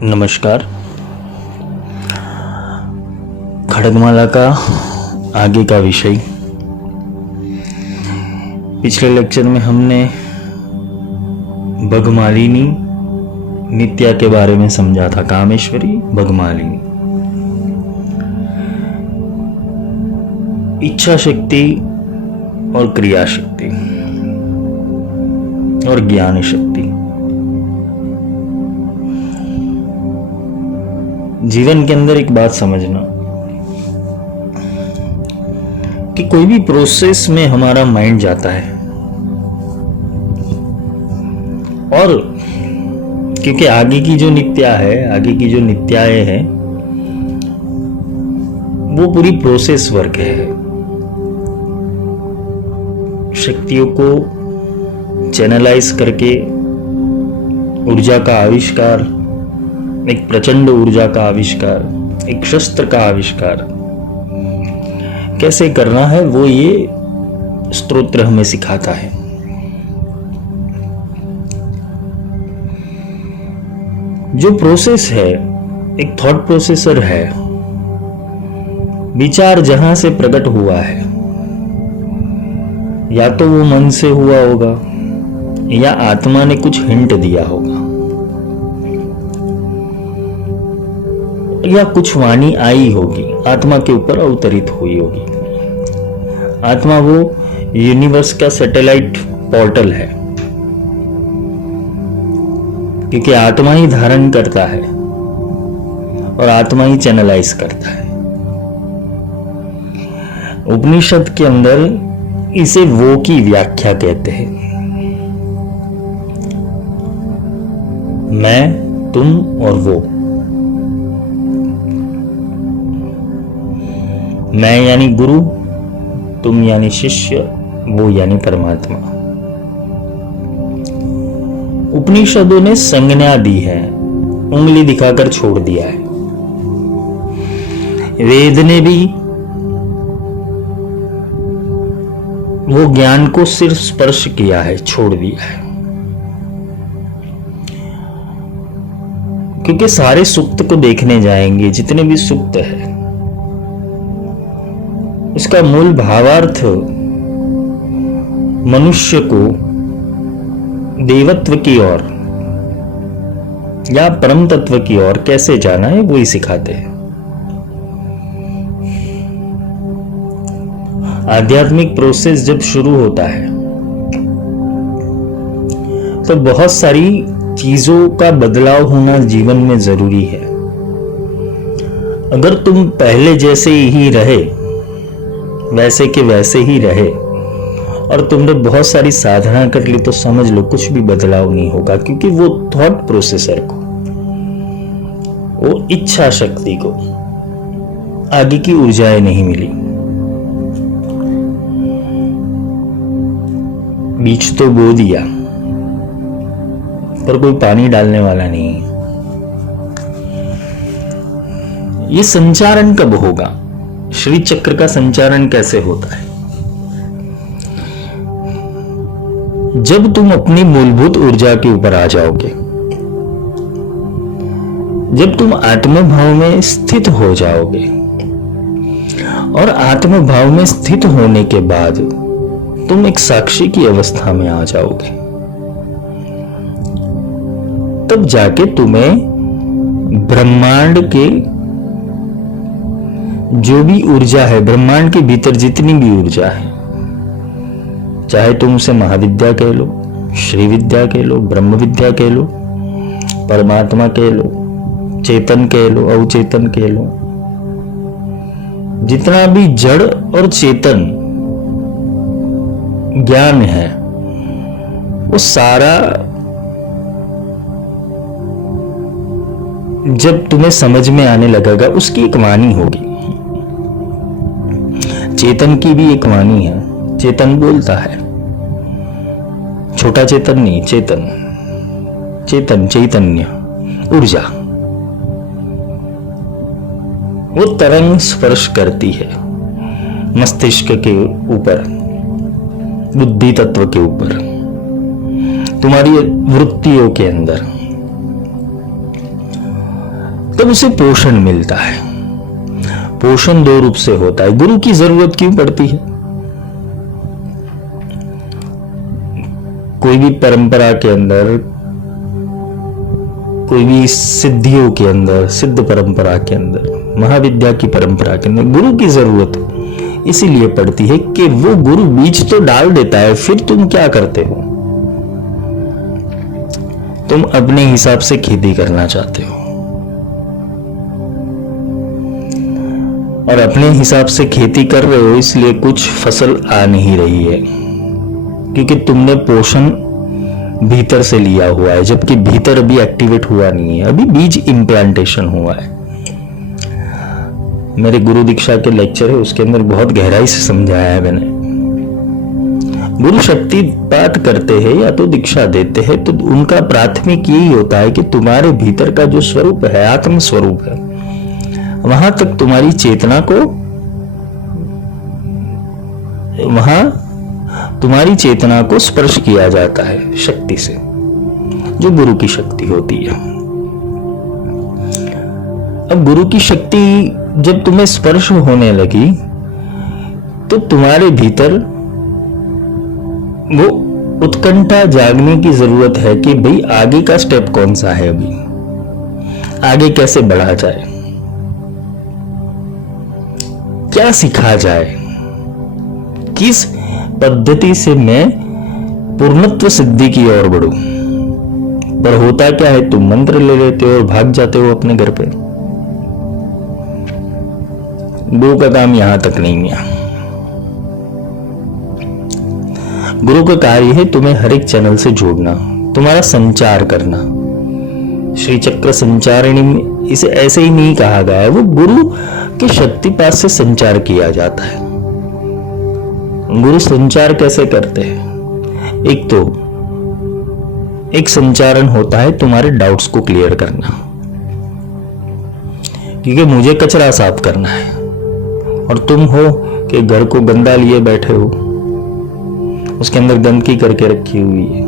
नमस्कार। खड्गमाला का आगे का विषय, पिछले लेक्चर में हमने भगमालिनी नित्या के बारे में समझा था। कामेश्वरी भगमालिनी, इच्छा शक्ति और क्रिया शक्ति और ज्ञान शक्ति। जीवन के अंदर एक बात समझना कि कोई भी प्रोसेस में हमारा माइंड जाता है, और क्योंकि आगे की जो नित्या है, आगे की जो नित्याएं है, वो पूरी प्रोसेस वर्क है। शक्तियों को चैनलाइज करके ऊर्जा का आविष्कार, एक प्रचंड ऊर्जा का आविष्कार, एक शस्त्र का आविष्कार कैसे करना है, वो ये स्तोत्र हमें सिखाता है। जो प्रोसेस है, एक थॉट प्रोसेसर है। विचार जहां से प्रकट हुआ है, या तो वो मन से हुआ होगा या आत्मा ने कुछ हिंट दिया होगा, या कुछ वाणी आई होगी, आत्मा के ऊपर अवतरित हुई होगी। आत्मा वो यूनिवर्स का सैटेलाइट पोर्टल है, क्योंकि आत्मा ही धारण करता है और आत्मा ही चैनलाइज करता है। उपनिषद के अंदर इसे वो की व्याख्या कहते हैं। मैं, तुम और वो। मैं यानी गुरु, तुम यानी शिष्य, वो यानी परमात्मा। उपनिषदों ने संज्ञा दी है, उंगली दिखाकर छोड़ दिया है। वेद ने भी वो ज्ञान को सिर्फ स्पर्श किया है, छोड़ दिया है। क्योंकि सारे सुक्त को देखने जाएंगे, जितने भी सुक्त है, उसका मूल भावार्थ मनुष्य को देवत्व की ओर या परम तत्व की ओर कैसे जाना है, वो ही सिखाते हैं। आध्यात्मिक प्रोसेस जब शुरू होता है तो बहुत सारी चीजों का बदलाव होना जीवन में जरूरी है। अगर तुम पहले जैसे ही रहे, वैसे के वैसे ही रहे, और तुमने बहुत सारी साधना कर ली, तो समझ लो कुछ भी बदलाव नहीं होगा। क्योंकि वो थॉट प्रोसेसर को, वो इच्छा शक्ति को आगे की ऊर्जाएं नहीं मिली। बीज तो बो दिया, पर कोई पानी डालने वाला नहीं है। ये संचारण कब होगा? श्री चक्र का संचारण कैसे होता है? जब तुम अपनी मूलभूत ऊर्जा के ऊपर आ जाओगे, जब तुम आत्मभाव में स्थित हो जाओगे, और आत्मभाव में स्थित होने के बाद तुम एक साक्षी की अवस्था में आ जाओगे, तब जाके तुम्हें ब्रह्मांड के जो भी ऊर्जा है, ब्रह्मांड के भीतर जितनी भी ऊर्जा है, चाहे तुम उसे महाविद्या कह लो, श्री विद्या कह लो, ब्रह्म विद्या कह लो, परमात्मा कह लो, चेतन कह लो, अवचेतन कह लो, जितना भी जड़ और चेतन ज्ञान है, वो सारा जब तुम्हें समझ में आने लगेगा, उसकी एक वाणी होगी। चेतन की भी एक वाणी है। चेतन बोलता है, छोटा चेतन नहीं, चेतन, चेतन, चैतन्य, ऊर्जा। वो तरंग स्पर्श करती है मस्तिष्क के ऊपर, बुद्धि तत्व के ऊपर, तुम्हारी वृत्तियों के अंदर, तब उसे पोषण मिलता है। पोषण दो रूप से होता है। गुरु की जरूरत क्यों पड़ती है? कोई भी परंपरा के अंदर, कोई भी सिद्धियों के अंदर, सिद्ध परंपरा के अंदर, महाविद्या की परंपरा के अंदर गुरु की जरूरत इसीलिए पड़ती है कि वो गुरु बीज तो डाल देता है, फिर तुम क्या करते हो? तुम अपने हिसाब से खेती करना चाहते हो और अपने हिसाब से खेती कर रहे हो, इसलिए कुछ फसल आ नहीं रही है क्योंकि तुमने पोषण भीतर से लिया हुआ है, जबकि भीतर अभी एक्टिवेट हुआ नहीं है, अभी बीज इम्प्लांटेशन हुआ है। मेरे गुरु दीक्षा के लेक्चर है, उसके अंदर बहुत गहराई से समझाया है मैंने। गुरु शक्ति पाठ करते हैं या तो दीक्षा देते हैं तो उनका प्राथमिक यही होता है कि तुम्हारे भीतर का जो स्वरूप है, आत्म स्वरूप है, वहां तक तुम्हारी चेतना को, वहां तुम्हारी चेतना को स्पर्श किया जाता है शक्ति से, जो गुरु की शक्ति होती है। अब गुरु की शक्ति जब तुम्हें स्पर्श होने लगी तो तुम्हारे भीतर वो उत्कंठा जागने की जरूरत है कि भाई आगे का स्टेप कौन सा है, अभी आगे कैसे बढ़ा जाए, क्या सीखा जाए, किस पद्धति से मैं पूर्णत्व सिद्धि की ओर बढ़ूं। पर होता क्या है, तुम मंत्र ले लेते हो और भाग जाते हो अपने घर पे। गुरु का काम यहां तक नहीं है। गुरु का कार्य है तुम्हें हर एक चैनल से जोड़ना, तुम्हारा संचार करना। श्री चक्र संचारिणी में इसे ऐसे ही नहीं कहा गया है, वो गुरु के शक्तिपात से संचार किया जाता है। गुरु संचार कैसे करते हैं? एक संचारण होता है तुम्हारे डाउट्स को क्लियर करना, क्योंकि मुझे कचरा साफ करना है और तुम हो कि घर को गंदा लिए बैठे हो, उसके अंदर गंदगी करके रखी हुई है,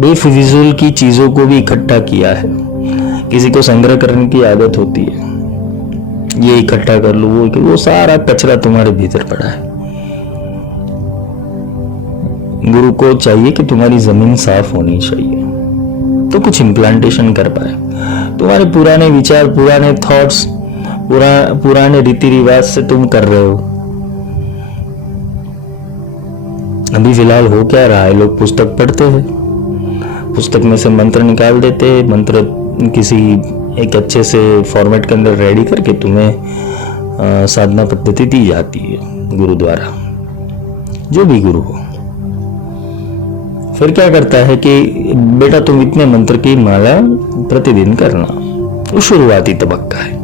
बेफिजूल की चीजों को भी इकट्ठा किया है। किसी को संग्रह करने की आदत होती है, ये इकट्ठा कर लो, वो सारा कचरा तुम्हारे भीतर पड़ा है। गुरु को चाहिए कि तुम्हारी जमीन साफ होनी चाहिए तो कुछ इम्प्लांटेशन कर पाए। तुम्हारे पुराने विचार, पुराने थॉट्स, पुराने रीति रिवाज से तुम कर रहे हो। अभी फिलहाल हो क्या रहा है, लोग पुस्तक पढ़ते हैं, पुस्तक में से मंत्र निकाल देते हैं, मंत्र किसी एक अच्छे से फॉर्मेट के अंदर रेडी करके तुम्हें साधना पद्धति दी जाती है गुरु द्वारा, जो भी गुरु हो। फिर क्या करता है कि बेटा तुम इतने मंत्र की माला प्रतिदिन करना, वो शुरुआती तबक्का है,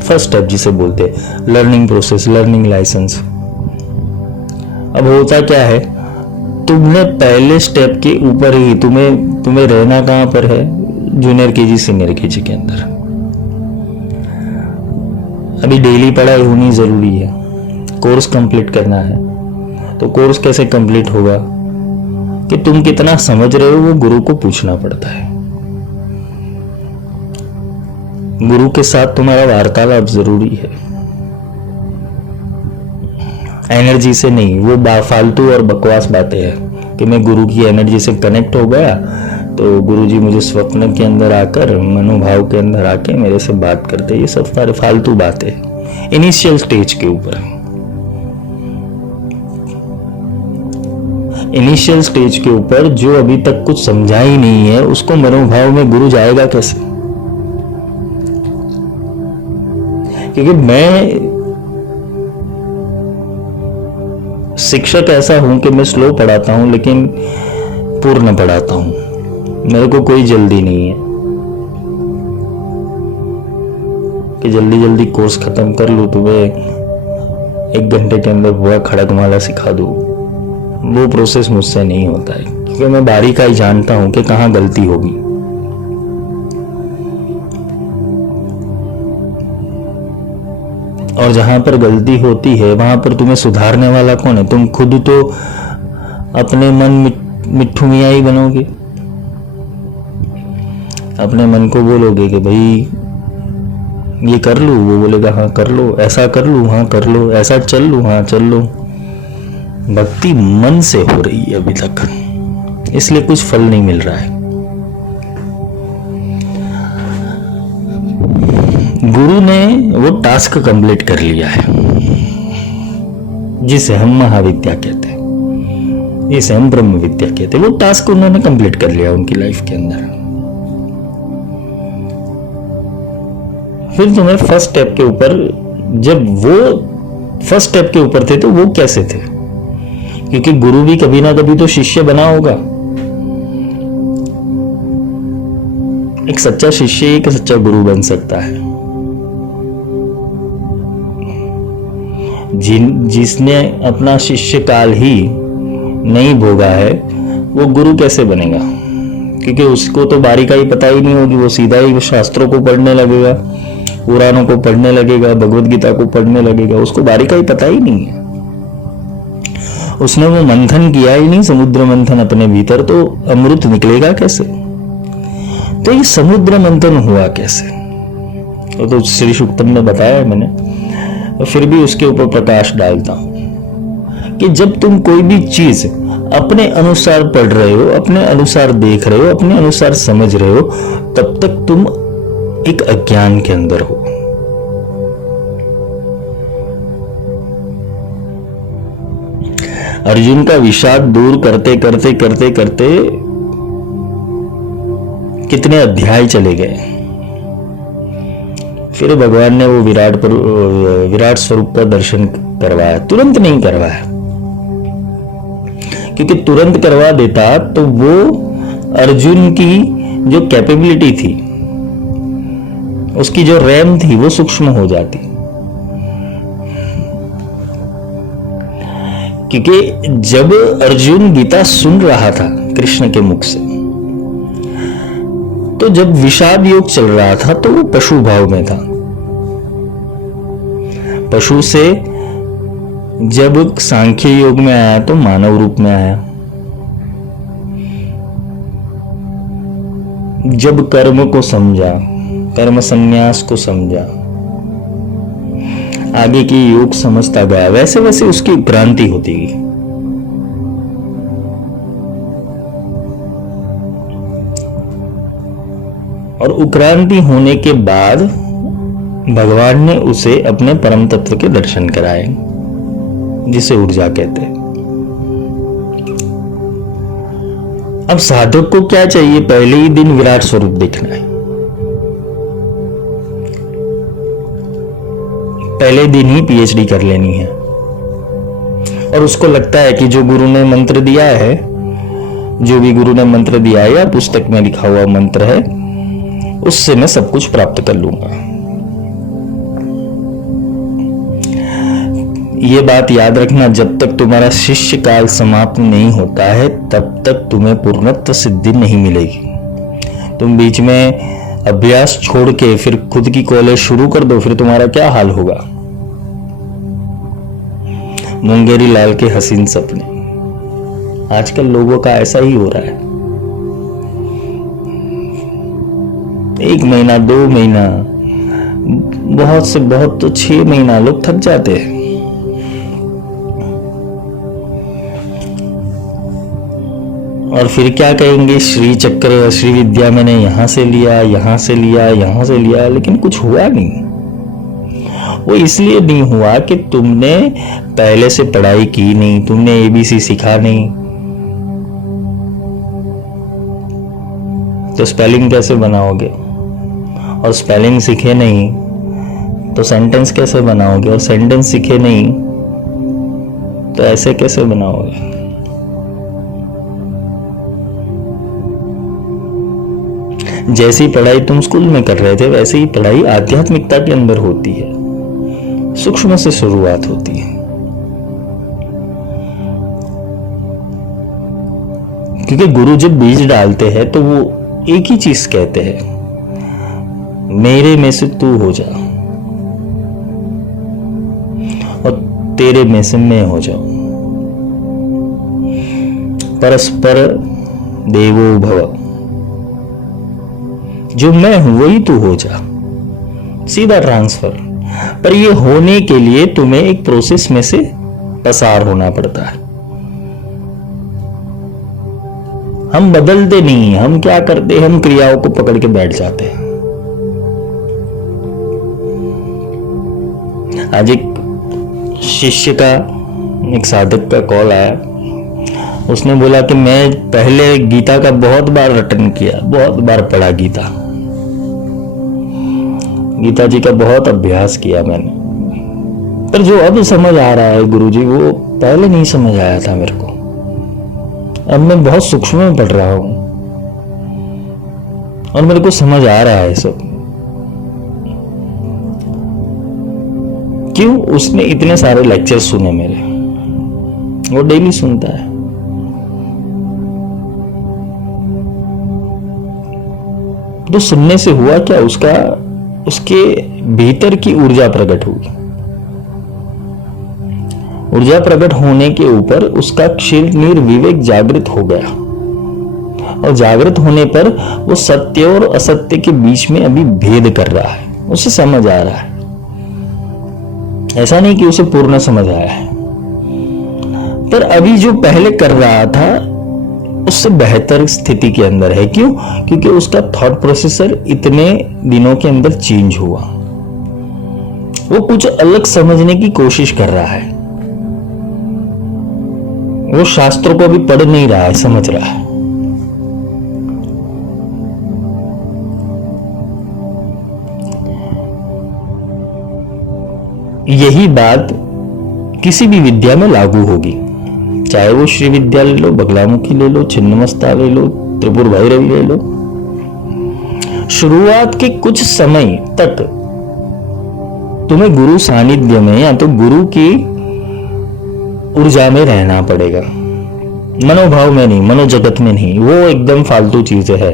फर्स्ट स्टेप जिसे बोलते हैं लर्निंग प्रोसेस, लर्निंग लाइसेंस। अब होता क्या है, तुमने पहले स्टेप के ऊपर ही तुम्हें रहना कहां पर है, जूनियर केजी सीनियर केजी के अंदर। अभी डेली पढ़ाई होनी जरूरी है, कोर्स कंप्लीट करना है। तो कोर्स कैसे कंप्लीट होगा कि तुम कितना समझ रहे हो, वो गुरु को पूछना पड़ता है। गुरु के साथ तुम्हारा वार्तालाप जरूरी है, एनर्जी से नहीं। वो फालतू और बकवास बातें हैं कि मैं गुरु की एनर्जी से कनेक्ट हो गया तो गुरुजी मुझे स्वप्न के अंदर आकर, मनोभाव के अंदर आके मेरे से बात करते, ये सब सारे फालतू बातें इनिशियल स्टेज के ऊपर। इनिशियल स्टेज के ऊपर जो अभी तक कुछ समझा ही नहीं है, उसको मनोभाव में गुरु जाएगा कैसे? क्योंकि मैं शिक्षक ऐसा हूं कि मैं स्लो पढ़ाता हूं लेकिन पूर्ण पढ़ाता हूं, मेरे को कोई जल्दी नहीं है कि जल्दी जल्दी कोर्स खत्म कर लूं, तुम्हें 1 घंटे के अंदर पूरा खड़गमाला सिखा दूं। वो प्रोसेस मुझसे नहीं होता है, क्योंकि मैं बारीकाई जानता हूं कि कहां गलती होगी। और जहां पर गलती होती है वहां पर तुम्हें सुधारने वाला कौन है? तुम खुद तो अपने मन मिट्ठू मियाँ ही बनोगे। अपने मन को बोलोगे कि भाई ये कर लूँ, वो बोलेगा हाँ कर लो, ऐसा कर लूँ, हाँ कर लो, ऐसा चल लूँ, हाँ चल लो। भक्ति मन से हो रही है अभी तक, इसलिए कुछ फल नहीं मिल रहा है। गुरु ने वो टास्क कंप्लीट कर लिया है जिसे हम महाविद्या कहते हैं, जिसे हम ब्रह्म विद्या कहते हैं। वो टास्क उन्होंने कंप्लीट कर लिया उनकी लाइफ के अंदर। फिर तुम्हें फर्स्ट स्टेप के ऊपर, जब वो फर्स्ट स्टेप के ऊपर थे तो वो कैसे थे? क्योंकि गुरु भी कभी ना कभी तो शिष्य बना होगा। एक सच्चा शिष्य एक सच्चा गुरु बन सकता है। जिसने अपना शिष्य काल ही नहीं भोगा है वो गुरु कैसे बनेगा? क्योंकि उसको तो बारीकाई पता ही नहीं होगी। वो सीधा ही शास्त्रों को पढ़ने लगेगा, पुराणों को पढ़ने लगेगा, भगवत गीता को पढ़ने लगेगा, उसको बारीकाई पता ही नहीं है। उसने वो मंथन किया ही नहीं, समुद्र मंथन अपने भीतर, तो अमृत निकलेगा कैसे? तो ये समुद्र मंथन हुआ कैसे? वो तो श्री सूक्तम में बताया मैंने, फिर भी उसके ऊपर प्रकाश डालता हूं कि जब तुम कोई भी चीज अपने अनुसार पढ़ रहे हो, अपने अनुसार देख रहे हो, अपने अनुसार समझ रहे हो, तब तक तुम एक अज्ञान के अंदर हो। अर्जुन का विषाद दूर करते करते करते करते कितने अध्याय चले गए। फिर भगवान ने वो विराट स्वरूप का दर्शन करवाया। तुरंत नहीं करवाया, क्योंकि तुरंत करवा देता तो वो अर्जुन की जो कैपेबिलिटी थी, उसकी जो रैम थी, वो सूक्ष्म हो जाती। क्योंकि जब अर्जुन गीता सुन रहा था कृष्ण के मुख से, तो जब विषाद योग चल रहा था तो वो पशु भाव में था। पशु से जब सांख्य योग में आया तो मानव रूप में आया। जब कर्म को समझा, कर्म संन्यास को समझा, आगे की योग समझता गया, वैसे वैसे उसकी क्रांति होती गई। और उक्रांति होने के बाद भगवान ने उसे अपने परम तत्व के दर्शन कराए, जिसे ऊर्जा कहते हैं। अब साधक को क्या चाहिए? पहले ही दिन विराट स्वरूप देखना है। पहले दिन ही पीएचडी कर लेनी है। और उसको लगता है कि जो गुरु ने मंत्र दिया है, जो भी गुरु ने मंत्र दिया है या पुस्तक में लिखा हुआ मंत्र है, उससे मैं सब कुछ प्राप्त कर लूंगा। ये बात याद रखना, जब तक तुम्हारा शिष्य काल समाप्त नहीं होता है तब तक तुम्हें पूर्णत्व सिद्धि नहीं मिलेगी। तुम बीच में अभ्यास छोड़ के फिर खुद की कॉलेज शुरू कर दो, फिर तुम्हारा क्या हाल होगा? मुंगेरी लाल के हसीन सपने। आजकल लोगों का ऐसा ही हो रहा है। 1 महीना 2 महीना, बहुत से बहुत तो 6 महीना लोग थक जाते हैं। और फिर क्या कहेंगे? श्री चक्र, श्री विद्या मैंने यहां से लिया, यहां से लिया, यहां से लिया, लेकिन कुछ हुआ नहीं। वो इसलिए नहीं हुआ कि तुमने पहले से पढ़ाई की नहीं, तुमने एबीसी सीखा नहीं। तो स्पेलिंग कैसे बनाओगे? और स्पेलिंग सीखे नहीं तो सेंटेंस कैसे बनाओगे? और सेंटेंस सीखे नहीं तो ऐसे कैसे बनाओगे? जैसी पढ़ाई तुम स्कूल में कर रहे थे, वैसे ही पढ़ाई आध्यात्मिकता के अंदर होती है। सूक्ष्म से शुरुआत होती है। क्योंकि गुरु जब बीज डालते हैं तो वो एक ही चीज कहते हैं, मेरे में से तू हो जा और तेरे में से मैं हो जाऊं। परस्पर देवो भव। जो मैं हूं वही तू हो जा, सीधा ट्रांसफर। पर ये होने के लिए तुम्हें एक प्रोसेस में से पसार होना पड़ता है। हम बदलते नहीं, हम क्या करते हैं, हम क्रियाओं को पकड़ के बैठ जाते हैं। आज एक शिष्य का, एक साधक का कॉल आया। उसने बोला कि मैं पहले गीता का बहुत बार रटन किया, बहुत बार पढ़ा गीता जी का बहुत अभ्यास किया मैंने, पर जो अब समझ आ रहा है गुरुजी, वो पहले नहीं समझ आया था मेरे को। अब मैं बहुत सूक्ष्म में पढ़ रहा हूं और मेरे को समझ आ रहा है सब। क्यों? उसने इतने सारे लेक्चर सुने मेरे, वो डेली सुनता है। तो सुनने से हुआ क्या, उसके भीतर की ऊर्जा प्रकट हुई। ऊर्जा प्रकट होने के ऊपर उसका क्षीर विवेक जागृत हो गया, और जागृत होने पर वो सत्य और असत्य के बीच में अभी भेद कर रहा है, उसे समझ आ रहा है। ऐसा नहीं कि उसे पूर्ण समझ आया है, पर अभी जो पहले कर रहा था उससे बेहतर स्थिति के अंदर है। क्यों? क्योंकि उसका थॉट प्रोसेसर इतने दिनों के अंदर चेंज हुआ। वो कुछ अलग समझने की कोशिश कर रहा है। वो शास्त्रों को अभी पढ़ नहीं रहा है, समझ रहा है। यही बात किसी भी विद्या में लागू होगी, चाहे वो श्री विद्या ले लो, बगलामुखी ले लो, छिन्नमस्ता ले लो, त्रिपुर भैरवी ले लो। शुरुआत के कुछ समय तक तुम्हें गुरु सानिध्य में या तो गुरु की ऊर्जा में रहना पड़ेगा, मनोभाव में नहीं, मनोजगत में नहीं। वो एकदम फालतू चीजें है।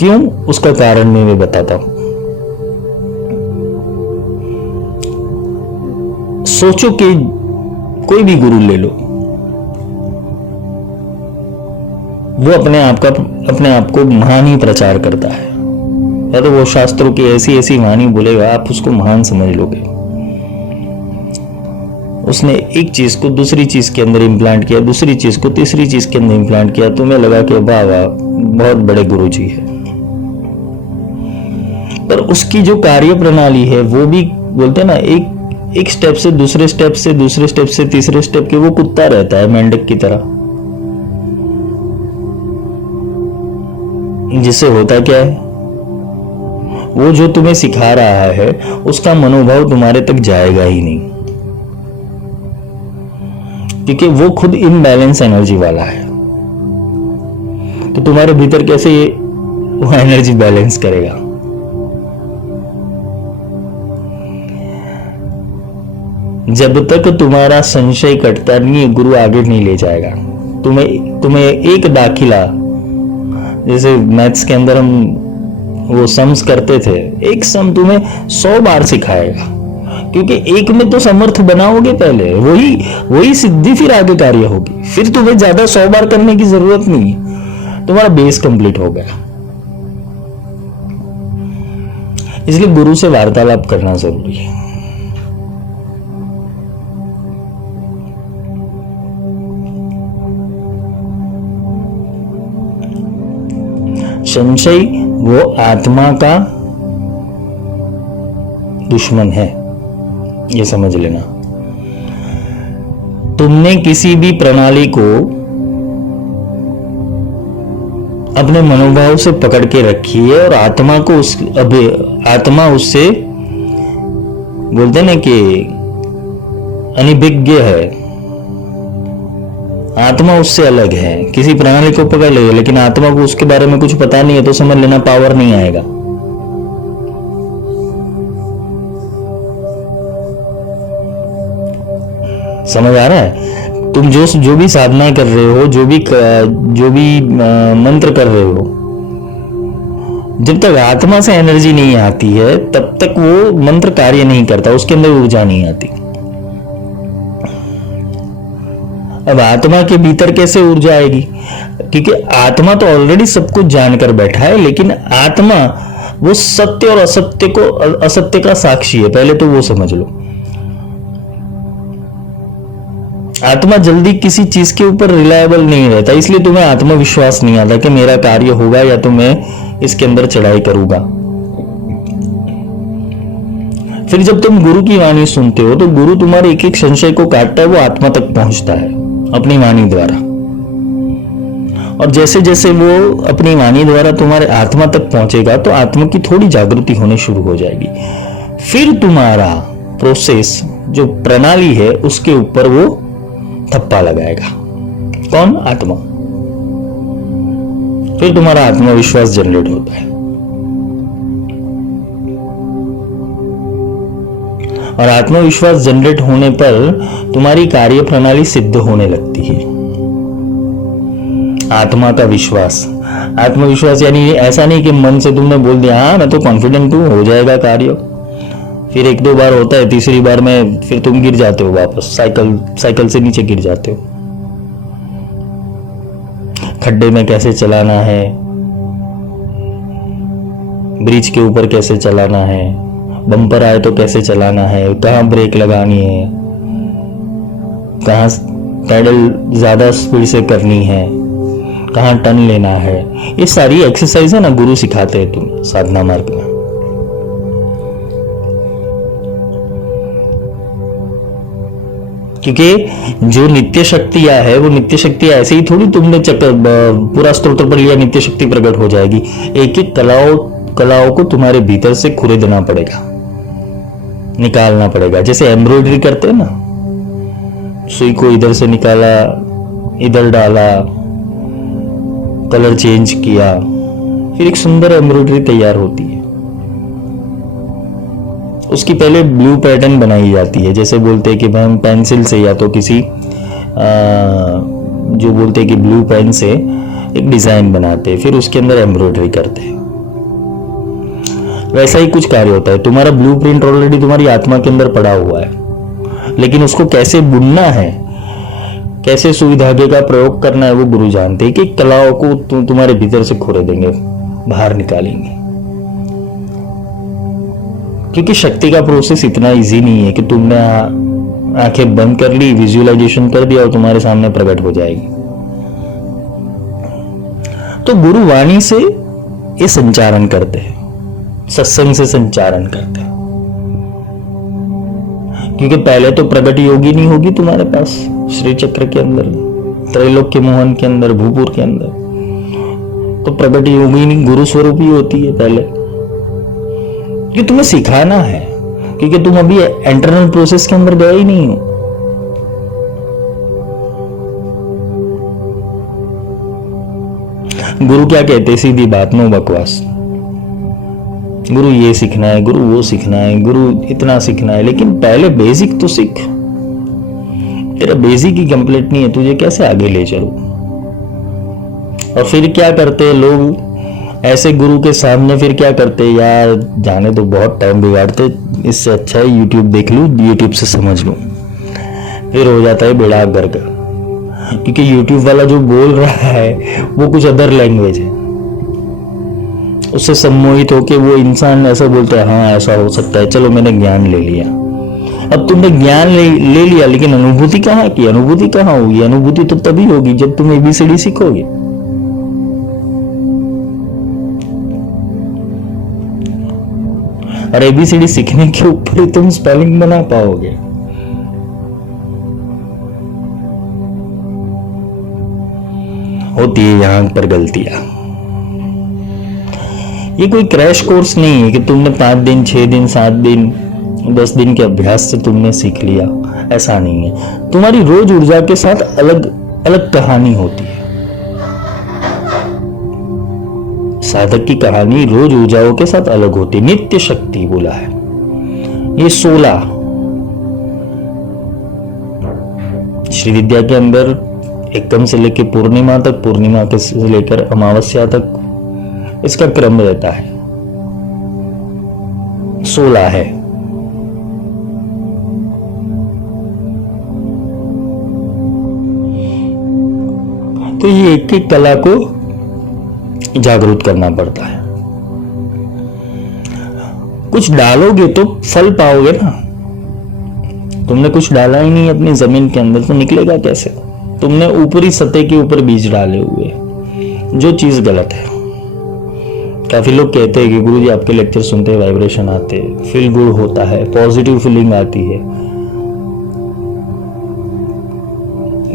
क्यों? उसका कारण मैं बताता हूं। सोचो कि कोई भी गुरु ले लो, वो अपने आप को महान ही प्रचार करता है, या तो वो शास्त्रों की ऐसी ऐसी वाणी बोलेगा, आप उसको महान समझ लोगे। उसने एक चीज को दूसरी चीज के अंदर इम्प्लांट किया, दूसरी चीज को तीसरी चीज के अंदर इम्प्लांट किया, तुम्हें लगा कि वाह वाह बहुत बड़े गुरु जी है। पर उसकी जो कार्य प्रणाली है वो भी बोलते हैं ना, एक स्टेप से दूसरे स्टेप से दूसरे स्टेप से तीसरे स्टेप के वो कुत्ता रहता है, मेंढक की तरह। जिससे होता क्या है, वो जो तुम्हें सिखा रहा है उसका मनोभाव तुम्हारे तक जाएगा ही नहीं, क्योंकि वो खुद इनबैलेंस एनर्जी वाला है। तो तुम्हारे भीतर कैसे वो एनर्जी बैलेंस करेगा? जब तक तुम्हारा संशय कटता नहीं, गुरु आगे नहीं ले जाएगा। तुम्हें एक दाखिला, जैसे मैथ्स के अंदर हम वो सम्स करते थे, एक सम तुम्हें 100 बार सिखाएगा, क्योंकि एक में तो समर्थ बनाओगे पहले, वही सिद्धि फिर आगे कार्य होगी। फिर तुम्हें ज्यादा 100 बार करने की जरूरत नहीं, तुम्हारा बेस कंप्लीट हो गया। इसलिए गुरु से वार्तालाप करना जरूरी है। संशय वो आत्मा का दुश्मन है, ये समझ लेना। तुमने किसी भी प्रणाली को अपने मनोभाव से पकड़ के रखी है, और आत्मा को आत्मा उससे बोलते ना कि अनिभिज्ञ है। आत्मा उससे अलग है। किसी प्रणाली को पकड़ ले, लेकिन आत्मा को उसके बारे में कुछ पता नहीं है, तो समझ लेना पावर नहीं आएगा। समझ आ रहा है? तुम जो भी साधना कर रहे हो, जो भी मंत्र कर रहे हो, जब तक आत्मा से एनर्जी नहीं आती है तब तक वो मंत्र कार्य नहीं करता, उसके अंदर ऊर्जा नहीं आती। अब आत्मा के भीतर कैसे ऊर्जा आएगी? क्योंकि आत्मा तो ऑलरेडी सब कुछ जानकर बैठा है, लेकिन आत्मा वो सत्य और असत्य का साक्षी है। पहले तो वो समझ लो। आत्मा जल्दी किसी चीज के ऊपर रिलायबल नहीं रहता, इसलिए तुम्हें आत्मविश्वास नहीं आता कि मेरा कार्य होगा या तो मैं इसके अंदर चढ़ाई करूंगा। फिर जब तुम गुरु की वाणी सुनते हो तो गुरु तुम्हारे एक एक संशय को काटता है, वो आत्मा तक पहुंचता है अपनी वाणी द्वारा। और जैसे जैसे वो अपनी वाणी द्वारा तुम्हारे आत्मा तक पहुंचेगा तो आत्मा की थोड़ी जागृति होनी शुरू हो जाएगी। फिर तुम्हारा प्रोसेस जो प्रणाली है उसके ऊपर वो थप्पा लगाएगा। कौन? आत्मा। फिर तुम्हारा आत्मविश्वास जनरेट होता है और आत्मविश्वास जनरेट होने पर तुम्हारी कार्य प्रणाली सिद्ध होने लगती है। आत्मा का विश्वास, आत्मविश्वास यानी ऐसा नहीं कि मन से तुमने बोल दिया हाँ मैं तो कॉन्फिडेंट हूं, हो जाएगा कार्य। फिर एक दो बार होता है, तीसरी बार में फिर तुम गिर जाते हो वापस, साइकिल से नीचे गिर जाते हो। खड्डे में कैसे चलाना है, ब्रिज के ऊपर कैसे चलाना है, बम्पर आए तो कैसे चलाना है, कहाँ ब्रेक लगानी है, कहाँ पैडल ज्यादा स्पीड से करनी है, कहाँ टर्न लेना है, ये सारी एक्सरसाइज है ना गुरु सिखाते हैं तुम साधना मार्ग में। क्योंकि जो नित्य शक्तियां है वो नित्य शक्तियां ऐसे ही थोड़ी तुमने पूरा स्तोत्र पर लिया नित्य शक्ति प्रकट हो जाएगी। एक एक कलाओं को तुम्हारे भीतर से खुरेदना पड़ेगा, निकालना पड़ेगा। जैसे एम्ब्रॉयडरी करते हैं ना, सुई को इधर से निकाला, इधर डाला, कलर चेंज किया, फिर एक सुंदर एम्ब्रॉयडरी तैयार होती है। उसकी पहले ब्लू पैटर्न बनाई जाती है। जैसे बोलते हैं कि हम पेंसिल से या तो किसी जो बोलते हैं कि ब्लू पेन से एक डिजाइन बनाते हैं, फिर उसके अंदर एम्ब्रॉयडरी करते हैं। वैसा ही कुछ कार्य होता है। तुम्हारा ब्लूप्रिंट ऑलरेडी तुम्हारी आत्मा के अंदर पड़ा हुआ है, लेकिन उसको कैसे बुनना है, कैसे सुई धागे का प्रयोग करना है, वो गुरु जानते हैं। कि कलाओं को तुम्हारे भीतर से खोरे देंगे, बाहर निकालेंगे। क्योंकि शक्ति का प्रोसेस इतना इजी नहीं है कि तुमने आंखें बंद कर ली, विजुअलाइजेशन कर दिया और तुम्हारे सामने प्रकट हो जाएगी। तो गुरु वाणी से ये संचारण करते हैं, सत्संग से संचारण करते हैं। क्योंकि पहले तो प्रगट योगी नहीं होगी तुम्हारे पास श्री चक्र के अंदर, त्रैलोक्य मोहन के अंदर, भूपुर के अंदर, तो प्रगट योगी नहीं गुरु स्वरूप ही होती है पहले। कि तुम्हें सिखाना है, क्योंकि तुम अभी इंटरनल प्रोसेस के अंदर गए ही नहीं हो। गुरु क्या कहते हैं? सीधी बात, नो बकवास। गुरु ये सीखना है, गुरु वो सीखना है, गुरु इतना सीखना है, लेकिन पहले बेसिक तो सीख। तेरा बेसिक ही कंप्लीट नहीं है, तुझे कैसे आगे ले चलूं? और फिर क्या करते हैं लोग ऐसे गुरु के सामने? फिर क्या करते हैं? यार जाने तो बहुत टाइम बिगाड़ते, इससे अच्छा है यूट्यूब देख लूं, यूट्यूब से समझ लूं। फिर हो जाता है बेड़ा गर्क, क्योंकि यूट्यूब वाला जो बोल रहा है वो कुछ अदर लैंग्वेज है। उससे सम्मोहित होके वो इंसान ऐसा बोलता है, हाँ ऐसा हो सकता है, चलो मैंने ज्ञान ले लिया। अब तुमने ज्ञान ले लिया, लेकिन अनुभूति कहाँ की? अनुभूति कहाँ होगी? अनुभूति तो तभी होगी जब तुम ABCD सीखोगे। और ABCD सीखने के ऊपर ही तुम स्पेलिंग बना पाओगे। होती है यहां पर गलतियां। ये कोई क्रैश कोर्स नहीं है कि तुमने 5 दिन, 6 दिन, 7 दिन, 10 दिन के अभ्यास से तुमने सीख लिया, ऐसा नहीं है। तुम्हारी रोज ऊर्जा के साथ अलग अलग कहानी होती है। साधक की कहानी रोज ऊर्जाओं के साथ अलग होती है। नित्य शक्ति बोला है, ये 16 श्री विद्या के अंदर एकदम से लेकर पूर्णिमा तक, पूर्णिमा से लेकर अमावस्या तक इसका क्रम रहता है। 16 है। तो तो ये एक एक कला को जागरूक करना पड़ता है। कुछ डालोगे तो फल पाओगे ना। तुमने कुछ डाला ही नहीं अपनी जमीन के अंदर तो निकलेगा कैसे? तुमने ऊपरी सतह के ऊपर बीज डाले हुए, जो चीज गलत है। काफी लोग कहते हैं कि गुरुजी आपके लेक्चर सुनते हैं वाइब्रेशन आते हैं, फील गुड होता है, पॉजिटिव फीलिंग आती है,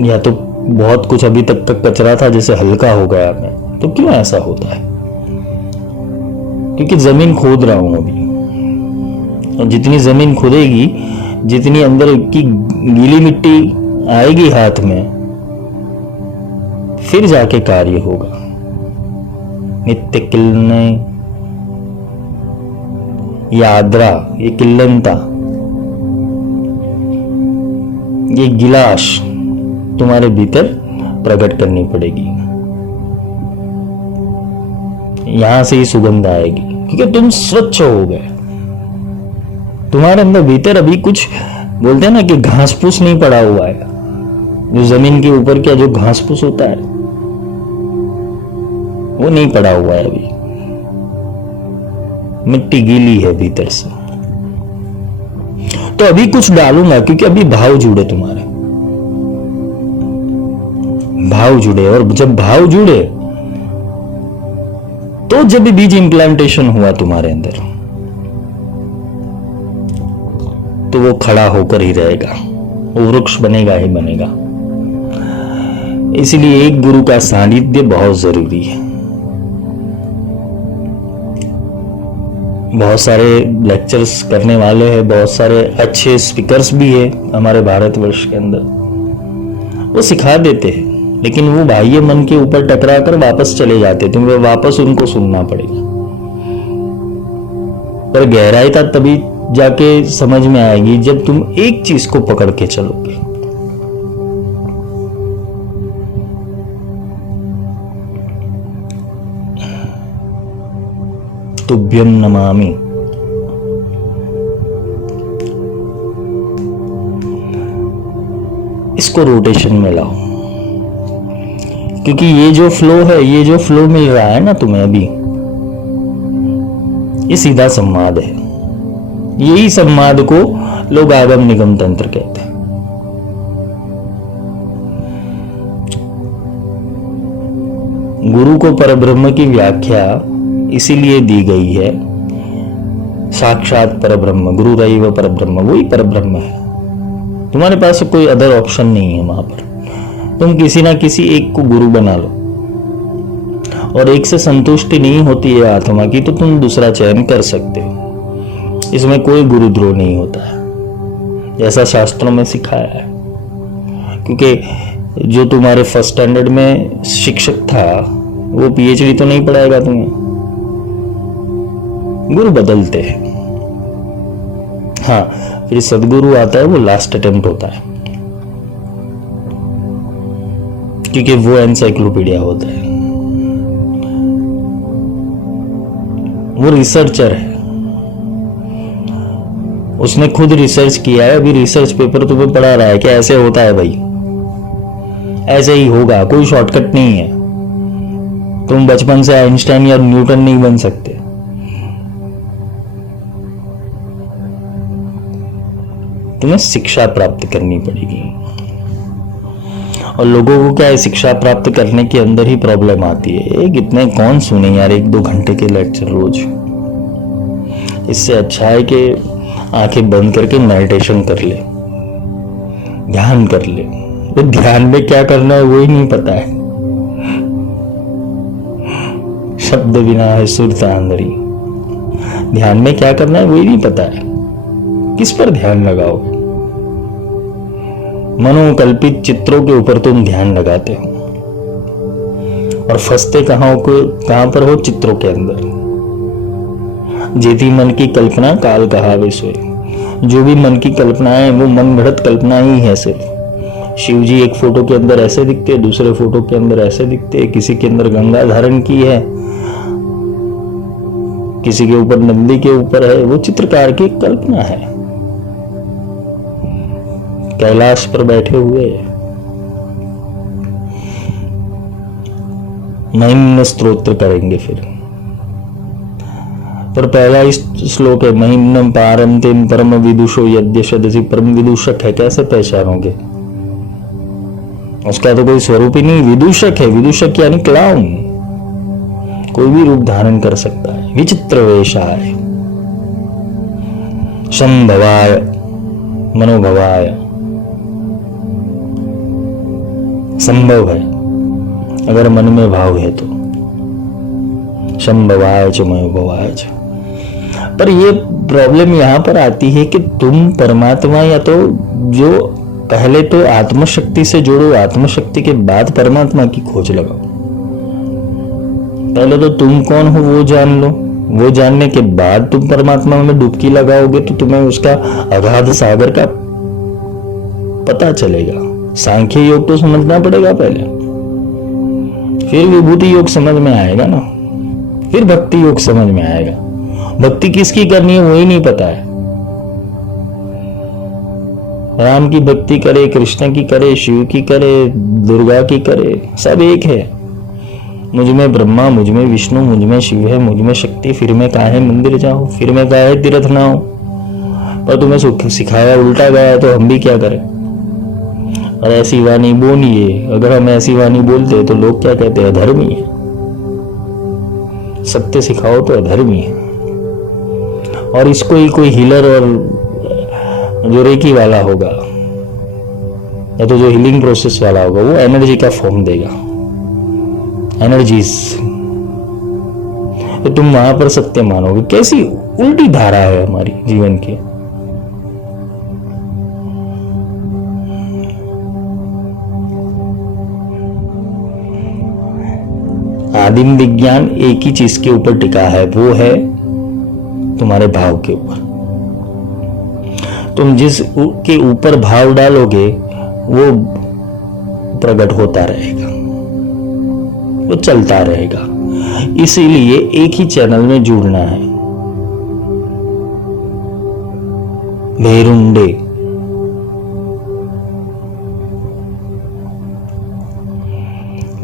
या तो बहुत कुछ अभी तक का कचरा था जैसे हल्का हो गया मैं। तो क्यों ऐसा होता है? क्योंकि जमीन खोद रहा हूं अभी, और जितनी जमीन खुदेगी, जितनी अंदर की गीली मिट्टी आएगी हाथ में, फिर जाके कार्य होगा। नित्य किलने, ये आद्रा, ये किल्लनता, ये गिलास तुम्हारे भीतर प्रकट करनी पड़ेगी। यहां से ही सुगंध आएगी, क्योंकि तुम स्वच्छ हो गए। तुम्हारे अंदर भीतर अभी कुछ बोलते हैं ना कि घास फूस नहीं पड़ा हुआ है। जो जमीन के ऊपर का जो घास फूस होता है वो नहीं पड़ा हुआ है अभी। मिट्टी गीली है भीतर से। तो अभी कुछ डालूंगा, क्योंकि अभी भाव जुड़े, तुम्हारे भाव जुड़े। और जब भाव जुड़े तो जब भी बीज इंप्लांटेशन हुआ तुम्हारे अंदर, तो वो खड़ा होकर ही रहेगा, वो वृक्ष बनेगा ही बनेगा। इसलिए एक गुरु का सानिध्य बहुत जरूरी है। बहुत सारे लेक्चर्स करने वाले हैं, बहुत सारे अच्छे स्पीकर्स भी है हमारे भारतवर्ष के अंदर, वो सिखा देते हैं, लेकिन वो बाह्य मन के ऊपर टकरा कर वापस चले जाते, तुम्हें वापस उनको सुनना पड़ेगा। पर गहराई तभी जाके समझ में आएगी जब तुम एक चीज को पकड़ के चलोगे। तुभ्यम नमामि। इसको रोटेशन में लाओ, क्योंकि ये जो फ्लो है, ये जो फ्लो मिल रहा है ना तुम्हें अभी, ये सीधा संवाद है। यही संवाद को लोग आगम निगम तंत्र कहते हैं। गुरु को परब्रह्म की व्याख्या इसीलिए दी गई है, साक्षात परब्रह्म, गुरु रैव परब्रह्म, वही परब्रह्म है। तुम्हारे पास कोई अदर ऑप्शन नहीं है वहां पर। तुम किसी ना किसी एक को गुरु बना लो, और एक से संतुष्टि नहीं होती है आत्मा की, तो तुम दूसरा चयन कर सकते हो। इसमें कोई गुरुद्रोह नहीं होता है, जैसा शास्त्रों में सिखाया है। क्योंकि जो तुम्हारे फर्स्ट स्टैंडर्ड में शिक्षक था, वो पीएचडी तो नहीं पढ़ाएगा तुम्हें। गुरु बदलते हैं। हाँ, फिर सदगुरु आता है, वो लास्ट अटेम्प्ट होता है, क्योंकि वो एनसाइक्लोपीडिया होता है, वो रिसर्चर है, उसने खुद रिसर्च किया है। अभी रिसर्च पेपर तुम्हें पढ़ा रहा है कि ऐसे होता है भाई, ऐसे ही होगा, कोई शॉर्टकट नहीं है। तुम बचपन से आइंस्टाइन या न्यूटन नहीं बन सकते। तुम्हें शिक्षा प्राप्त करनी पड़ेगी। और लोगों को क्या है, शिक्षा प्राप्त करने के अंदर ही प्रॉब्लम आती है। कितने कौन सुने यार 1-2 घंटे के लेक्चर रोज। इससे अच्छा है कि आंखें बंद करके मेडिटेशन कर ले, ध्यान कर ले। तो ध्यान में क्या करना है वही नहीं पता है। शब्द बिना है सुरता अंदरी। ध्यान में क्या करना है वही नहीं पता है। किस पर ध्यान लगाओगे? मनोकल्पित चित्रों के ऊपर तुम ध्यान लगाते हो, और फंसते कहां पर हो? चित्रों के अंदर। जेती मन की कल्पना काल कहावे सोए। जो भी मन की कल्पनाएं वो मन घड़त कल्पना ही है सिर्फ। शिव जी एक फोटो के अंदर ऐसे दिखते, दूसरे फोटो के अंदर ऐसे दिखते, किसी के अंदर गंगा धारण की है, किसी के ऊपर नंदी के ऊपर है। वो चित्रकार की कल्पना है। कैलाश पर बैठे हुए महिम्न स्तोत्र करेंगे फिर। पर पहला श्लोक है महिम्नम पारम तेम परम विदुषो यद्य सदसि। परम विदूषक है, कैसे पहचानोगे? उसका तो कोई स्वरूप ही नहीं, विदूषक है। विदूषक यानी क्लाउन, कोई भी रूप धारण कर सकता है। विचित्र वेशाय संभवाय मनोभवाय, संभव है अगर मन में भाव है तो। संभवाय च मनोभवाय च। पर ये प्रॉब्लम यहां पर आती है कि तुम परमात्मा, या तो जो पहले तो आत्मशक्ति से जोड़ो, आत्मशक्ति के बाद परमात्मा की खोज लगाओ। पहले तो तुम कौन हो वो जान लो, वो जानने के बाद तुम परमात्मा में डुबकी लगाओगे तो तुम्हें उसका अगाध सागर का पता चलेगा। सांख्य योग तो समझना पड़ेगा पहले, फिर विभूति योग समझ में आएगा ना, फिर भक्ति योग समझ में आएगा। भक्ति किसकी करनी है वही नहीं पता है। राम की भक्ति करे, कृष्ण की करे, शिव की करे, दुर्गा की करे, सब एक है। मुझ में ब्रह्मा, मुझ में विष्णु, मुझ में शिव है, मुझ में शक्ति, फिर मैं काहे मंदिर जाऊं, फिर मैं काहे तीर्थ नाऊं। पर तुम्हें सिखाया उल्टा गया तो हम भी क्या करें? और ऐसी वाणी बोलिए, अगर हम ऐसी वाणी बोलते तो लोग क्या कहते हैं? अधर्मी है। सत्य सिखाओ तो अधर्मी है। और इसको ही कोई हीलर और जो रेकी वाला होगा या तो जो हीलिंग प्रोसेस वाला होगा वो एनर्जी का फॉर्म देगा, एनर्जीज, तो तुम वहां पर सत्य मानोगे। कैसी उल्टी धारा है हमारी जीवन की। आदिम विज्ञान एक ही चीज के ऊपर टिका है, वो है तुम्हारे भाव के ऊपर। तुम जिस के ऊपर भाव डालोगे वो प्रकट होता रहेगा, वो चलता रहेगा। इसीलिए एक ही चैनल में जुड़ना है। भेरुंडे,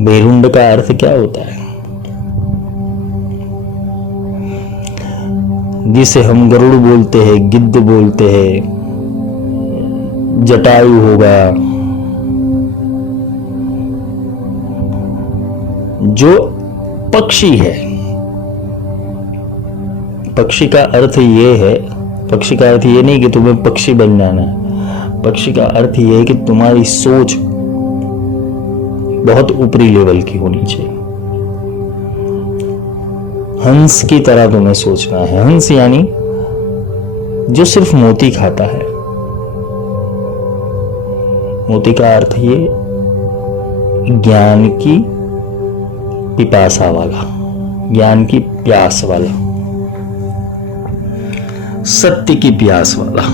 भेरुंड का अर्थ क्या होता है? जिसे हम गरुड़ बोलते हैं, गिद्ध बोलते हैं, जटायु होगा, जो पक्षी है। पक्षी का अर्थ ये है, पक्षी का अर्थ ये नहीं कि तुम्हें पक्षी बन जाना है। पक्षी का अर्थ ये है कि तुम्हारी सोच बहुत ऊपरी लेवल की होनी चाहिए। हंस की तरह तुम्हें सोचना है। हंस यानी जो सिर्फ मोती खाता है। मोती का अर्थ ये ज्ञान की पिपासा वाला, ज्ञान की प्यास वाला, सत्य की प्यास वाला।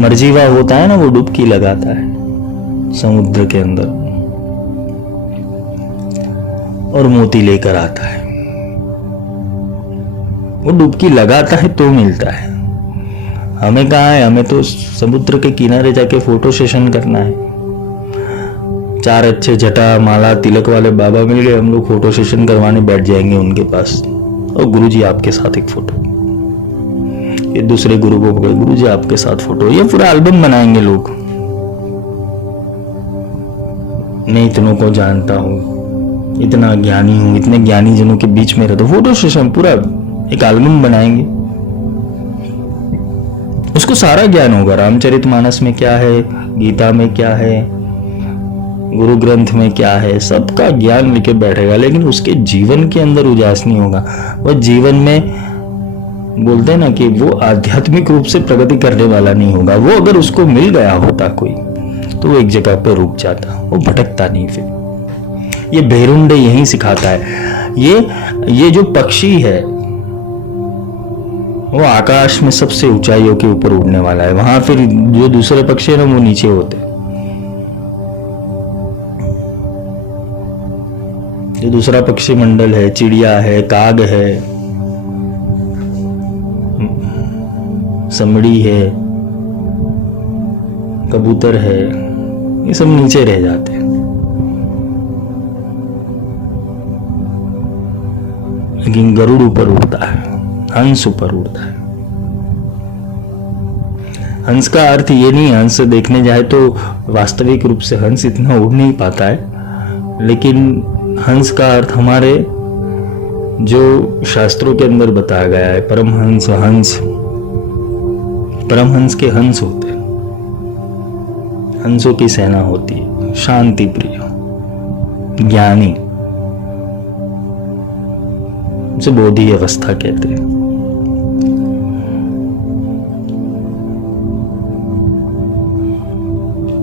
मरजीवा होता है ना, वो डुबकी लगाता है समुद्र के अंदर और मोती लेकर आता है। वो डुबकी लगाता है तो मिलता है। हमें कहाँ है? हमें तो समुद्र के किनारे जाके फोटो सेशन करना है। 4 अच्छे जटा माला तिलक वाले बाबा मिल गए, हम लोग फोटो सेशन करवाने बैठ जाएंगे उनके पास। और गुरुजी आपके साथ एक फोटो, ये दूसरे गुरु को पकड़े, गुरुजी आपके साथ फोटो, ये पूरा एल्बम बनाएंगे लोग। मैं इतनों को जानता हूं, इतना ज्ञानी हूं, इतने ज्ञानी जनों के बीच में रहता हूं, फोटो सेशन पूरा एक एल्बम बनाएंगे। उसको सारा ज्ञान होगा, रामचरितमानस में क्या है, गीता में क्या है, गुरु ग्रंथ में क्या है, सबका ज्ञान लेके बैठेगा। लेकिन उसके जीवन के अंदर उजास नहीं होगा। वह जीवन में बोलते हैं ना कि वो आध्यात्मिक रूप से प्रगति करने वाला नहीं होगा। वो अगर उसको मिल गया होता कोई तो वो एक जगह पे रुक जाता, वो भटकता नहीं। फिर ये भेरुंडे यही सिखाता है। ये जो पक्षी है वो आकाश में सबसे ऊंचाइयों के ऊपर उड़ने वाला है। वहां फिर जो दूसरे पक्षी है ना वो नीचे होते। जो दूसरा पक्षी मंडल है, चिड़िया है, काग है, समड़ी है, कबूतर है, ये सब नीचे रह जाते हैं। गरुड़ ऊपर उड़ता है, हंस ऊपर उड़ता है। हंस का अर्थ ये नहीं, हंस देखने जाए तो वास्तविक रूप से हंस इतना उड़ नहीं पाता है, लेकिन हंस का अर्थ हमारे जो शास्त्रों के अंदर बताया गया है, परमहंस, हंस, परमहंस के हंस होते हैं, हंसों की सेना होती है, शांति प्रिय, ज्ञानी, उसे बोधि अवस्था कहते हैं।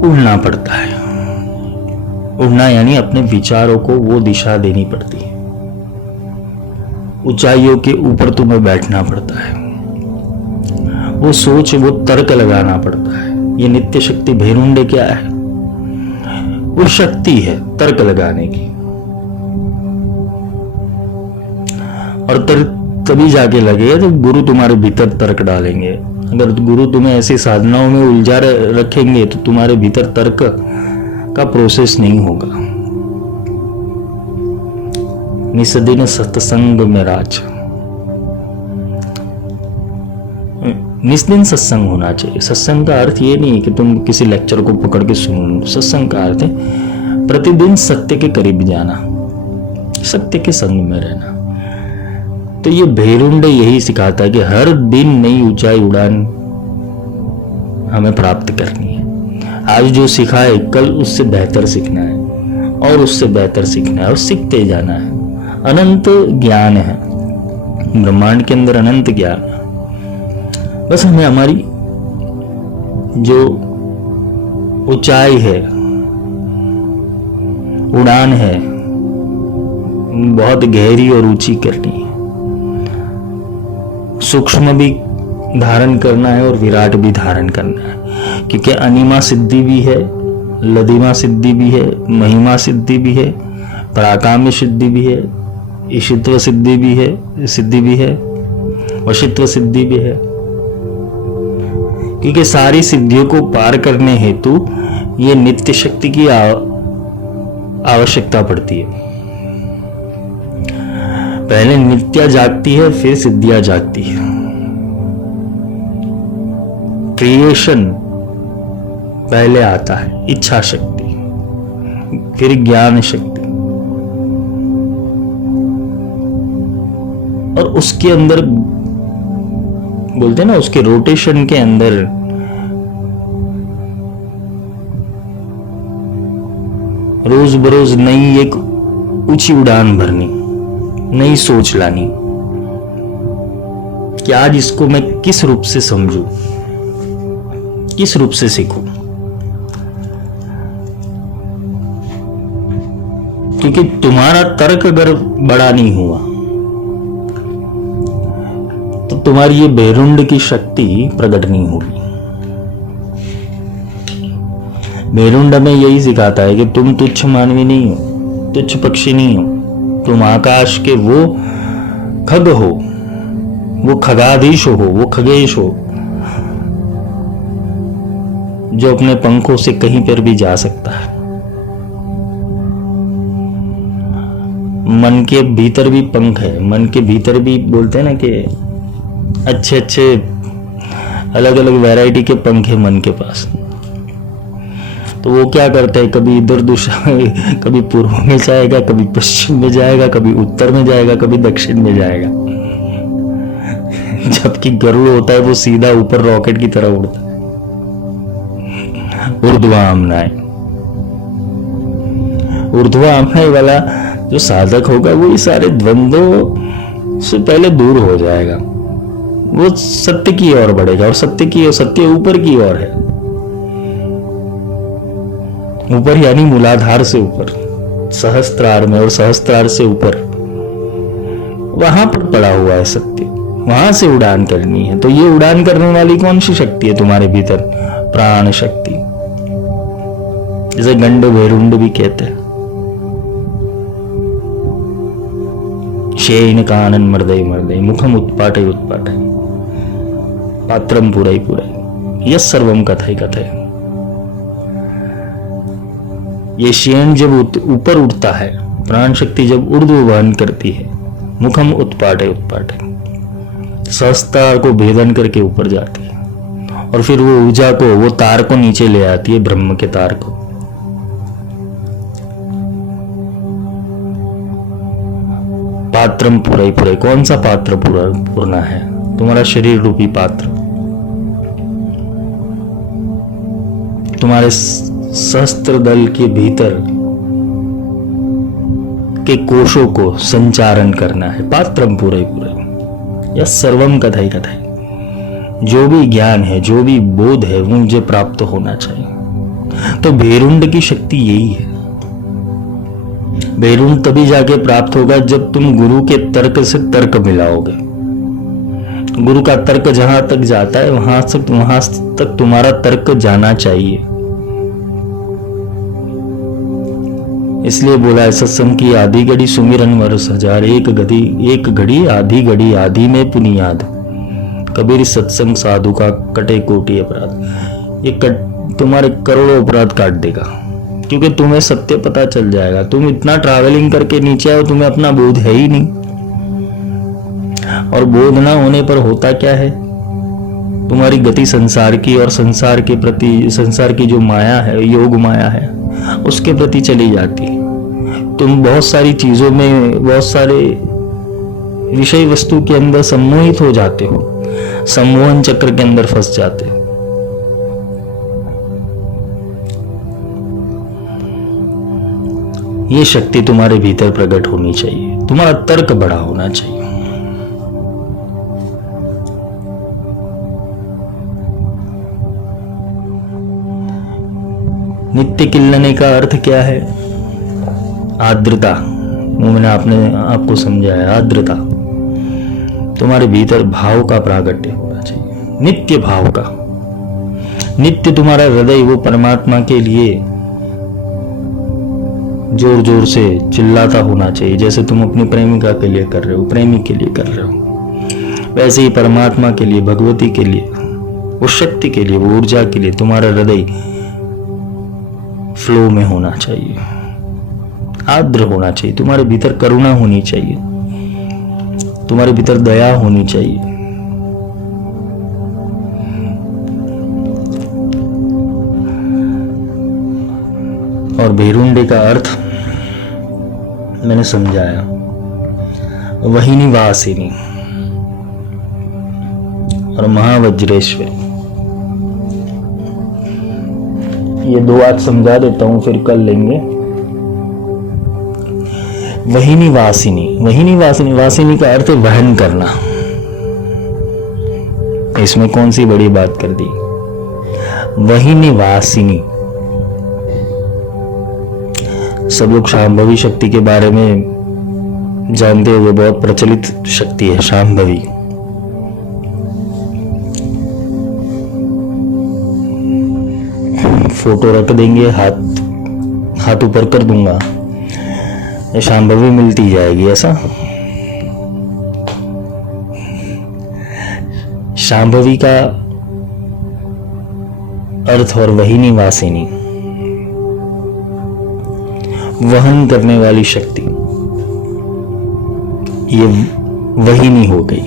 उड़ना पड़ता है, उड़ना यानी अपने विचारों को वो दिशा देनी पड़ती है, ऊंचाइयों के ऊपर तुम्हें बैठना पड़ता है, वो सोच, वो तर्क लगाना पड़ता है। ये नित्य शक्ति भेरुंडे क्या है? वो शक्ति है तर्क लगाने की, और तर्क तभी जाके लगेगा जब गुरु तुम्हारे भीतर तर्क डालेंगे। अगर गुरु तुम्हें ऐसी साधनाओं में उलझा रखेंगे तो तुम्हारे भीतर तर्क का प्रोसेस नहीं होगा। निस्दिन सत्संग में राज, निस्दिन सत्संग होना चाहिए। सत्संग का अर्थ ये नहीं है कि तुम किसी लेक्चर को पकड़ के सुन लो। सत्संग का अर्थ है प्रतिदिन सत्य के करीब जाना, सत्य के संग में रहना। तो ये भेरुंडे यही सिखाता है कि हर दिन नई ऊंचाई उड़ान हमें प्राप्त करनी है। आज जो सीखा है कल उससे बेहतर सीखना है, और उससे बेहतर सीखना है, और सीखते जाना है। अनंत ज्ञान है ब्रह्मांड के अंदर, अनंत ज्ञान है। बस हमें हमारी जो ऊंचाई है, उड़ान है, बहुत गहरी और ऊंची करनी है। सूक्ष्म भी धारण करना है और विराट भी धारण करना है, क्योंकि अनिमा सिद्धि भी है, लदिमा सिद्धि भी है, महिमा सिद्धि भी है, पराकाम्य सिद्धि भी है, ईशित्व सिद्धि भी है, वशित्व सिद्धि भी है। क्योंकि सारी सिद्धियों को पार करने हेतु ये नित्य शक्ति की आवश्यकता पड़ती है। पहले नित्या जागती है, फिर सिद्धियां जागती है। क्रिएशन पहले आता है, इच्छा शक्ति, फिर ज्ञान शक्ति, और उसके अंदर बोलते हैं ना, उसके रोटेशन के अंदर रोज बरोज नई एक ऊंची उड़ान भरनी, नई सोच लानी कि आज इसको मैं किस रूप से समझूं, किस रूप से सीखूं। क्योंकि तुम्हारा तर्क अगर बड़ा नहीं हुआ तो तुम्हारी ये भेरुंड की शक्ति प्रकट नहीं होगी। भेरुंड में यही सिखाता है कि तुम तुच्छ मानवी नहीं हो, तुच्छ पक्षी नहीं हो, तुम आकाश के वो खग हो, वो खगाधीश हो, वो खगेश हो, जो अपने पंखों से कहीं पर भी जा सकता है। मन के भीतर भी पंख है, मन के भीतर भी बोलते हैं ना कि अच्छे अच्छे अलग अलग वैरायटी के पंख है मन के पास। तो वो क्या करते हैं, कभी इधर दिशा, कभी पूर्व में जाएगा, कभी पश्चिम में जाएगा, कभी उत्तर में जाएगा, कभी दक्षिण में जाएगा। जबकि गरुड़ होता है वो सीधा ऊपर रॉकेट की तरह उड़ता है, ऊर्ध्वामनाय। ऊर्ध्वामनाय वाला जो साधक होगा वो इस सारे द्वंद्वों से पहले दूर हो जाएगा, वो सत्य की ओर बढ़ेगा, और सत्य ऊपर की ओर है। ऊपर यानी मूलाधार से ऊपर, सहस्त्रार में, और सहस्त्रार से ऊपर वहां पर पड़ा हुआ है सत्य, वहां से उड़ान करनी है। तो ये उड़ान करने वाली कौन सी शक्ति है तुम्हारे भीतर? प्राण शक्ति, जिसे गंड भेरुंड भी कहते हैं। शेन कानन मर्दय मर्दय मुखम उत्पाटय उत्पाटय पात्रम पुरय पुरय यस सर्वम कथय कथय। ये शेन जब ऊपर उठता है, प्राण शक्ति जब ऊर्ध्व वहन करती है, मुखम उत्पाटे उत्पाटे, सहस्त्र को भेदन करके ऊपर जाती है और फिर वो ऊर्जा को, वो तार को नीचे ले आती है, ब्रह्म के तार को। पात्रम पूरा ही पूरा। कौन सा पात्र पूर्णा है? तुम्हारा शरीर रूपी पात्र, तुम्हारे सहस्त्र दल के भीतर के कोशों को संचारण करना है। पात्रम पूरा ही पूरा। यह सर्वम कथाई कथाई। जो भी ज्ञान है, जो भी बोध है, वो मुझे प्राप्त होना चाहिए। तो भेरुंड की शक्ति यही है। भेरुंड तभी जाके प्राप्त होगा जब तुम गुरु के तर्क से तर्क मिलाओगे। गुरु का तर्क जहां तक जाता है वहां तक तुम्हारा तर्क जाना चाहिए। इसलिए बोला है सत्संग की आधी घड़ी सुमिरन वर्ष हजार, एक घड़ी आधी घड़ी आधी में पुनियाद। कबीर सत्संग साधु का कटे कोटि अपराध। ये तुम्हारे करोड़ों अपराध काट देगा, क्योंकि तुम्हें सत्य पता चल जाएगा। तुम इतना ट्रैवलिंग करके नीचे आओ, तुम्हें अपना बोध है ही नहीं। और बोध ना होने पर होता क्या है? तुम्हारी गति संसार की, और संसार के प्रति, संसार की जो माया है, योग माया है, उसके प्रति चली जाती। तुम बहुत सारी चीजों में, बहुत सारे विषय वस्तु के अंदर सम्मोहित हो जाते हो, सम्मोहन चक्र के अंदर फंस जाते हो। ये शक्ति तुम्हारे भीतर प्रकट होनी चाहिए, तुम्हारा तर्क बड़ा होना चाहिए। नित्य किल्लने का अर्थ क्या है? आर्द्रता। वो मैंने आपको समझाया, आर्द्रता। तुम्हारे भीतर भाव का प्रागट्य होना चाहिए, नित्य भाव का। नित्य तुम्हारा हृदय वो परमात्मा के लिए जोर जोर से चिल्लाता होना चाहिए। जैसे तुम अपनी प्रेमिका के लिए कर रहे हो, प्रेमी के लिए कर रहे हो, वैसे ही परमात्मा के लिए, भगवती के लिए, उस शक्ति के लिए, वो ऊर्जा के लिए तुम्हारा हृदय फ्लो में होना चाहिए, आर्द्र होना चाहिए। तुम्हारे भीतर करुणा होनी चाहिए, तुम्हारे भीतर दया होनी चाहिए। और भेरुंडे का अर्थ मैंने समझाया, वहिनी वासिनी और महावज्रेश्वरी। ये दो आज समझा देता हूं, फिर कल लेंगे। वहिनी वासिनी, वहिनी वासिनी, वासिनी का अर्थ वहन करना। इसमें कौन सी बड़ी बात कर दी? वहिनी वासिनी। सब लोग शांभवी शक्ति के बारे में जानते हुए, बहुत प्रचलित शक्ति है शांभवी। फोटो रख देंगे, हाथ ऊपर कर दूंगा, ये शांभवी मिलती जाएगी। ऐसा शांभवी का अर्थ और वहिनी वासिनी, वहन करने वाली शक्ति, ये वहिनी हो गई।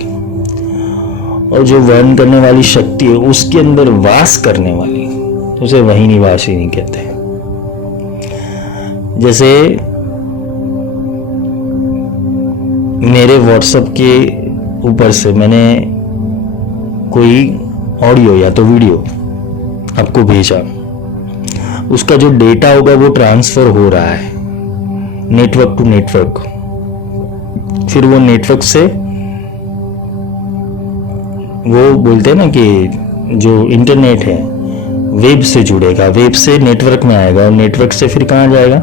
और जो वहन करने वाली शक्ति है, उसके अंदर वास करने वाली, उसे वहिनी वासिनी कहते हैं। जैसे मेरे व्हाट्सएप के ऊपर से मैंने कोई ऑडियो या तो वीडियो आपको भेजा, उसका जो डेटा होगा वो ट्रांसफर हो रहा है नेटवर्क टू नेटवर्क। फिर वो नेटवर्क से, वो बोलते हैं ना कि जो इंटरनेट है वेब से जुड़ेगा, वेब से नेटवर्क में आएगा, और नेटवर्क से फिर कहाँ जाएगा?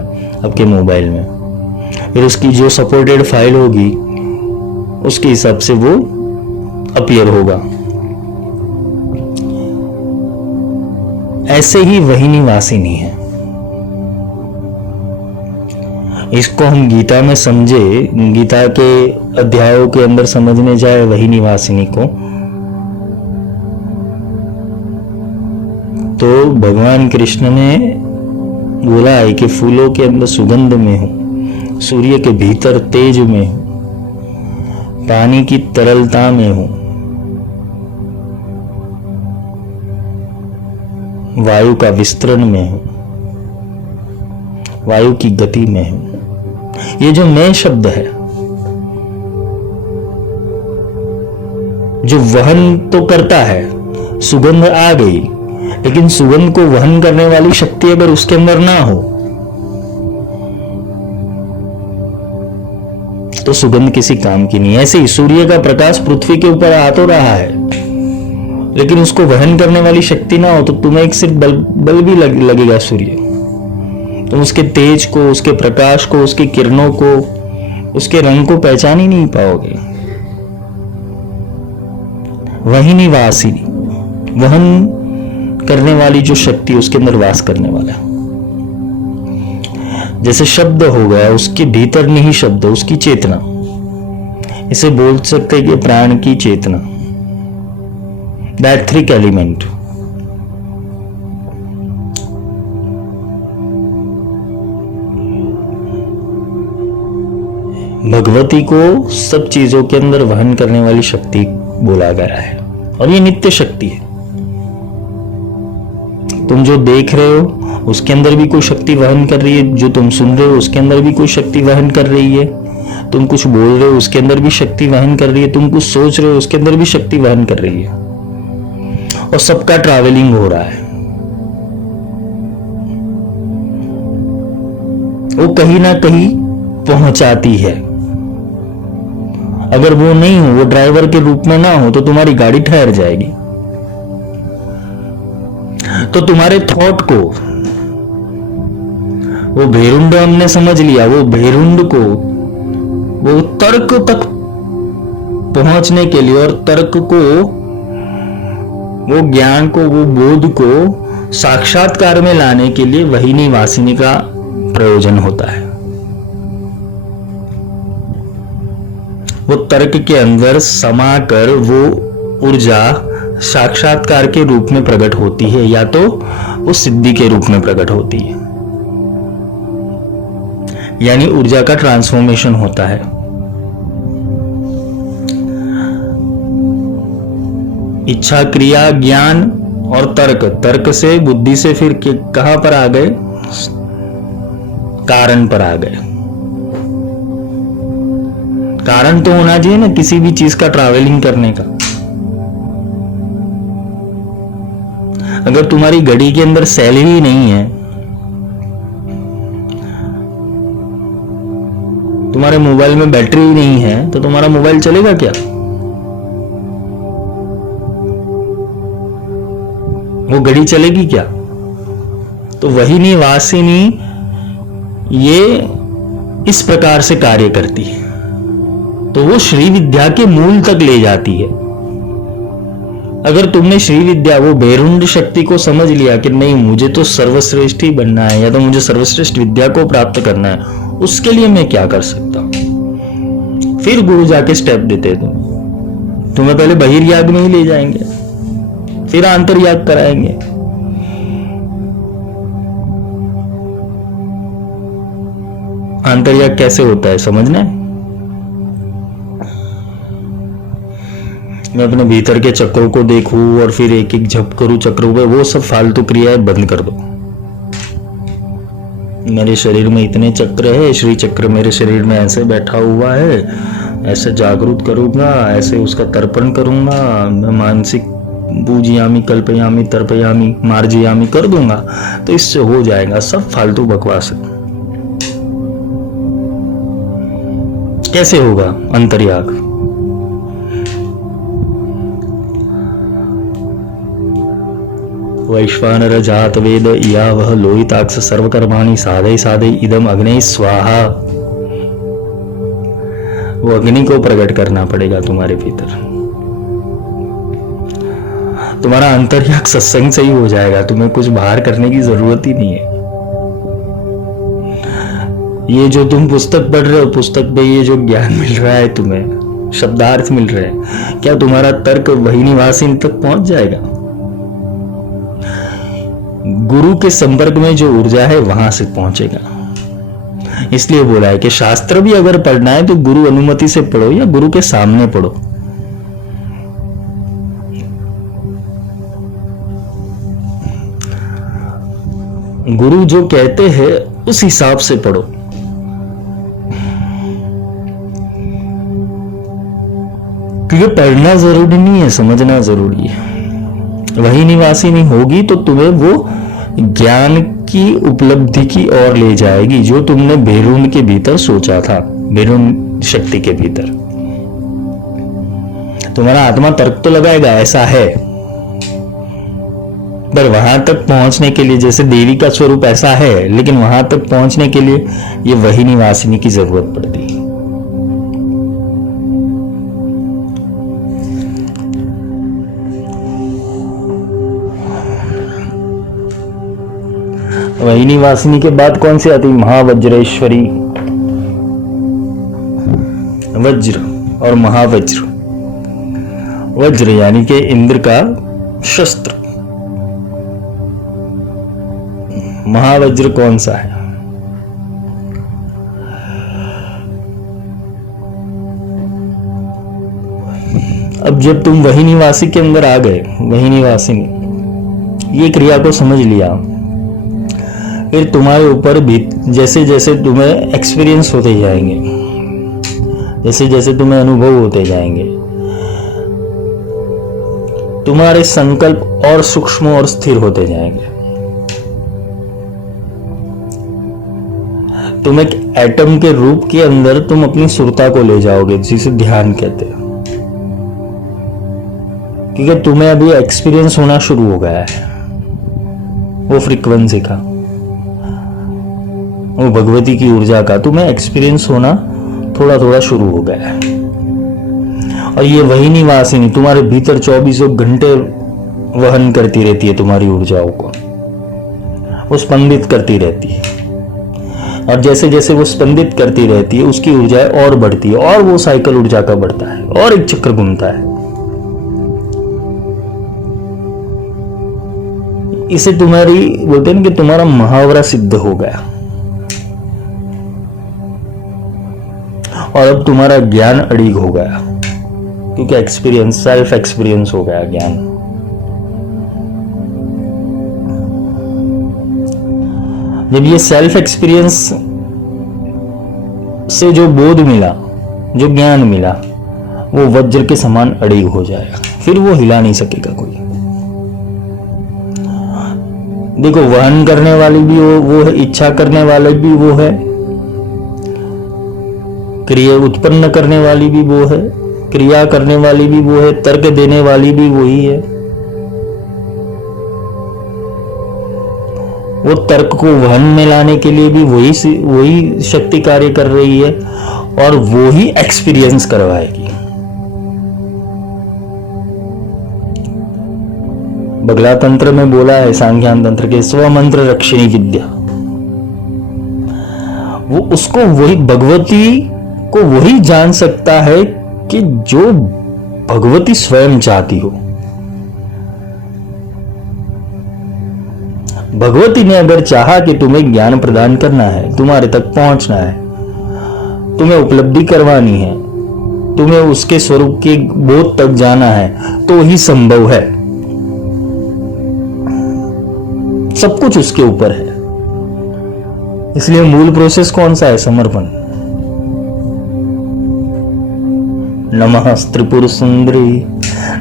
आपके मोबाइल में। फिर उसकी जो सपोर्टेड फाइल होगी उसके हिसाब से वो अपीयर होगा। ऐसे ही वहिनी वासिनी है। इसको हम गीता में समझे, गीता के अध्यायों के अंदर समझने जाए वहिनी वासिनी को, तो भगवान कृष्ण ने बोला है कि फूलों के अंदर सुगंध में हूं, सूर्य के भीतर तेज में हूं, पानी की तरलता में हूं, वायु का विस्तरण में हूं, वायु की गति में हूं। ये जो मैं शब्द है, जो वहन तो करता है, सुगंध आ गई, लेकिन सुगंध को वहन करने वाली शक्ति अगर उसके अंदर ना हो तो सुगंध किसी काम की नहीं। ऐसे ही सूर्य का प्रकाश पृथ्वी के ऊपर आ तो रहा है, लेकिन उसको वहन करने वाली शक्ति ना हो तो तुम्हें एक सिर्फ बल भी लगेगा सूर्य। तुम उसके तेज को, उसके प्रकाश को, उसकी किरणों को, उसके रंग को पहचान ही नहीं पाओगे। वही निवासिनी, वहन करने वाली जो शक्ति उसके अंदर वास करने वाला। जैसे शब्द हो गया, उसके भीतर नहीं शब्द, उसकी चेतना, इसे बोल सकते हैं कि प्राण की चेतना, दैट थ्री एलिमेंट। भगवती को सब चीजों के अंदर वहन करने वाली शक्ति बोला गया है, और ये नित्य शक्ति है। तुम जो देख रहे हो उसके अंदर भी कोई शक्ति वहन कर रही है, जो तुम सुन रहे हो उसके अंदर भी कोई शक्ति वहन कर रही है, तुम कुछ बोल रहे हो उसके अंदर भी शक्ति वहन कर रही है, तुम कुछ सोच रहे हो उसके अंदर भी शक्ति वहन कर रही है, और सबका ट्रैवलिंग हो रहा है। वो कहीं ना कहीं पहुंचाती है। अगर वो नहीं हो, वो ड्राइवर के रूप में ना हो, तो तुम्हारी गाड़ी ठहर जाएगी। तो तुम्हारे थॉट को, वो भेरुंड हमने समझ लिया, वो भेरुंड को वो तर्क तक पहुंचने के लिए, और तर्क को, वो ज्ञान को, वो बोध को साक्षात्कार में लाने के लिए वहिनी वासिनी का प्रयोजन होता है। वो तर्क के अंदर समाकर वो ऊर्जा साक्षात्कार के रूप में प्रकट होती है, या तो वो सिद्धि के रूप में प्रकट होती है, यानी ऊर्जा का ट्रांसफॉर्मेशन होता है। इच्छा, क्रिया, ज्ञान और तर्क, तर्क से, बुद्धि से फिर कहां पर आ गए? कारण पर आ गए। कारण तो होना चाहिए ना किसी भी चीज का ट्रैवलिंग करने का। अगर तुम्हारी घड़ी के अंदर सेल ही नहीं है, तुम्हारे मोबाइल में बैटरी ही नहीं है, तो तुम्हारा मोबाइल चलेगा क्या? वो घड़ी चलेगी क्या? तो वही निवासिनी ये इस प्रकार से कार्य करती है, तो वो श्री विद्या के मूल तक ले जाती है। अगर तुमने श्री विद्या, वो बेरुंड शक्ति को समझ लिया कि नहीं, मुझे तो सर्वश्रेष्ठ ही बनना है, या तो मुझे सर्वश्रेष्ठ विद्या को प्राप्त करना है, उसके लिए मैं क्या कर सकता हूं, फिर गुरु जाके स्टेप देते हैं। तुम्हें पहले बहिर्याग में ही ले जाएंगे, फिर आंतरयाग कराएंगे। आंतरयाग कैसे होता है समझना है? मैं अपने भीतर के चक्रों को देखूं और फिर एक एक झप करूं चक्रों पे, वो सब फालतू क्रियाएं बंद कर दो। मेरे शरीर में इतने चक्र है, श्री चक्र मेरे शरीर में ऐसे बैठा हुआ है, ऐसे जागरूक करूंगा, ऐसे उसका तर्पण करूंगा, मैं मानसिक पूजयामी, कल्पयामी, तर्पयामी, मार्जयामी कर दूंगा, तो इससे हो जाएगा। सब फालतू बकवास है। कैसे होगा अंतर्याग? वैश्वानर जात वेद या वह लोहिताक्ष सर्वकर्माणि साधय साधय इदम अग्नि स्वाहा। वो अग्नि को प्रकट करना पड़ेगा तुम्हारे भीतर। तुम्हारा अंतर्याग सत्संग से ही हो जाएगा, तुम्हें कुछ बाहर करने की जरूरत ही नहीं है। ये जो तुम पुस्तक पढ़ रहे हो, पुस्तक पे ये जो ज्ञान मिल रहा है, तुम्हें शब्दार्थ मिल रहे हैं, क्या तुम्हारा तर्क वही निवासी तक पहुंच जाएगा? गुरु के संपर्क में जो ऊर्जा है वहां से पहुंचेगा। इसलिए बोला है कि शास्त्र भी अगर पढ़ना है तो गुरु अनुमति से पढ़ो या गुरु के सामने पढ़ो। गुरु जो कहते हैं उस हिसाब से पढ़ो। क्योंकि पढ़ना जरूरी नहीं है, समझना जरूरी है। वही निवासी नहीं होगी तो तुम्हें वो ज्ञान की उपलब्धि की ओर ले जाएगी जो तुमने बैरून के भीतर सोचा था, बैरून शक्ति के भीतर। तुम्हारा आत्मा तर्क तो लगाएगा ऐसा है, पर वहां तक पहुंचने के लिए, जैसे देवी का स्वरूप ऐसा है, लेकिन वहां तक पहुंचने के लिए ये वही निवासिनी की जरूरत पड़ती है। वही निवासिनी के बाद कौन सी आती? महावज्रेश्वरी। वज्र और महावज्र, वज्र यानी कि इंद्र का शस्त्र। महावज्र कौन सा है? अब जब तुम वही निवासी के अंदर आ गए, वही निवासिनी, ये क्रिया को समझ लिया, फिर तुम्हारे ऊपर भी जैसे जैसे तुम्हें एक्सपीरियंस होते जाएंगे, जैसे जैसे तुम्हें अनुभव होते जाएंगे, तुम्हारे संकल्प और सूक्ष्म और स्थिर होते जाएंगे। तुम एक एटम के रूप के अंदर तुम अपनी सुरता को ले जाओगे, जिसे ध्यान कहते हैं। क्योंकि तुम्हें अभी एक्सपीरियंस होना शुरू हो गया है वो फ्रीक्वेंसी का, वो भगवती की ऊर्जा का तुम्हें एक्सपीरियंस होना थोड़ा थोड़ा शुरू हो गया है। और ये वही निवासिनी तुम्हारे भीतर 24 घंटे वहन करती रहती है, तुम्हारी ऊर्जाओं को वो स्पंदित करती रहती है। और जैसे जैसे वो स्पंदित करती रहती है उसकी ऊर्जा और बढ़ती है, और वो साइकिल ऊर्जा का बढ़ता है और एक चक्र घूमता है। इसे तुम्हारी बोलते हैं कि तुम्हारा मुहावरा सिद्ध हो गया, और अब तुम्हारा ज्ञान अड़िग हो गया, क्योंकि एक्सपीरियंस, सेल्फ एक्सपीरियंस हो गया ज्ञान। जब ये सेल्फ एक्सपीरियंस से जो बोध मिला, जो ज्ञान मिला, वो वज्र के समान अड़िग हो जाएगा, फिर वो हिला नहीं सकेगा कोई। देखो, वहन करने वाली भी वो है, इच्छा करने वाले भी वो है, क्रिया उत्पन्न करने वाली भी वो है, क्रिया करने वाली भी वो है, तर्क देने वाली भी वही है। वो तर्क को वहन में लाने के लिए भी वही शक्ति कार्य कर रही है, और वो ही एक्सपीरियंस करवाएगी। बगला तंत्र में बोला है, सांख्यान तंत्र के स्वमंत्र रक्षिणी विद्या, वो उसको वही भगवती को वही जान सकता है कि जो भगवती स्वयं चाहती हो। भगवती ने अगर चाहा कि तुम्हें ज्ञान प्रदान करना है, तुम्हारे तक पहुंचना है, तुम्हें उपलब्धि करवानी है, तुम्हें उसके स्वरूप के बोध तक जाना है, तो ही संभव है। सब कुछ उसके ऊपर है। इसलिए मूल प्रोसेस कौन सा है? समर्पण। नमः त्रिपुर सुंदरी,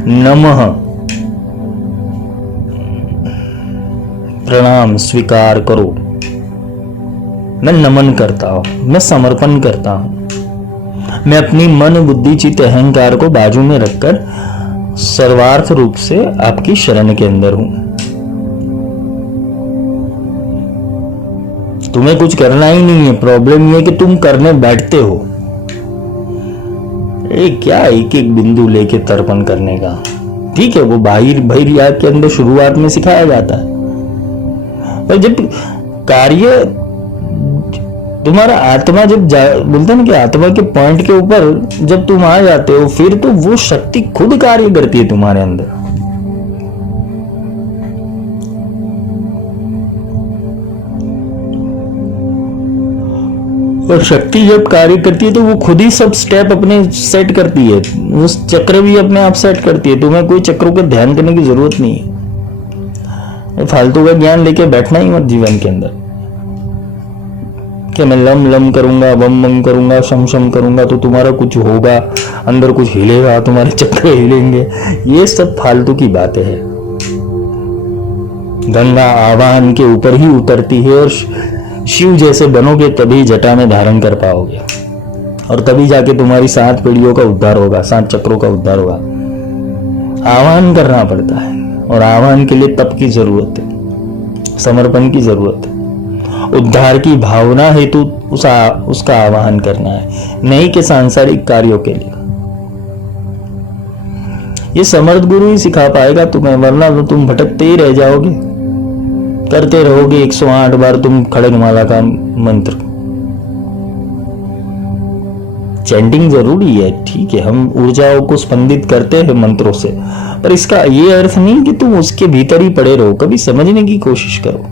नमः, प्रणाम, स्वीकार करो। मैं नमन करता हूं, मैं समर्पण करता हूं। मैं अपनी मन, बुद्धि, चित्त, अहंकार को बाजू में रखकर सर्वार्थ रूप से आपकी शरण के अंदर हूं। तुम्हें कुछ करना ही नहीं है। प्रॉब्लम यह है कि तुम करने बैठते हो। क्या एक एक बिंदु लेके तर्पण करने का, ठीक है, वो बाहर याद के अंदर शुरुआत में सिखाया जाता है, पर जब कार्य तुम्हारा आत्मा जब बोलते हैं ना कि आत्मा के पॉइंट के ऊपर जब तुम आ जाते हो, फिर तो वो शक्ति खुद कार्य करती है तुम्हारे अंदर। और शक्ति जब कार्य करती है तो वो खुद ही सब स्टेप अपने सेट करती है, वो चक्र भी अपने आप सेट करती है। तुम्हें कोई चक्रों का ध्यान करने की जरूरत नहीं है। फालतू का ज्ञान लेके बैठना ही मत जीवन के अंदर कि मैं लम लम करूंगा, बम बम करूंगा, शम शम करूंगा तो तुम्हारा कुछ होगा, अंदर कुछ हिलेगा, तुम्हारे चक्र हिलेंगे। ये सब फालतू की बातें हैं। गंगा आवाहन के ऊपर ही उतरती है और शिव जैसे बनोगे तभी जटा में धारण कर पाओगे, और तभी जाके तुम्हारी 7 पीढ़ियों का उद्धार होगा, 7 चक्रों का उद्धार होगा। आह्वान करना पड़ता है, और आह्वान के लिए तप की जरूरत है, समर्पण की जरूरत है, उद्धार की भावना हेतु उसका आह्वान करना है, नहीं कि सांसारिक कार्यों के लिए। ये समर्थ गुरु ही सिखा पाएगा तुम्हें, वरना तो तुम भटकते ही रह जाओगे, करते रहोगे 108 बार तुम खड़गमाला का मंत्र। चैंटिंग जरूरी है, ठीक है, हम ऊर्जाओं को स्पंदित करते हैं मंत्रों से, पर इसका ये अर्थ नहीं कि तुम उसके भीतर ही पड़े रहो। कभी समझने की कोशिश करो।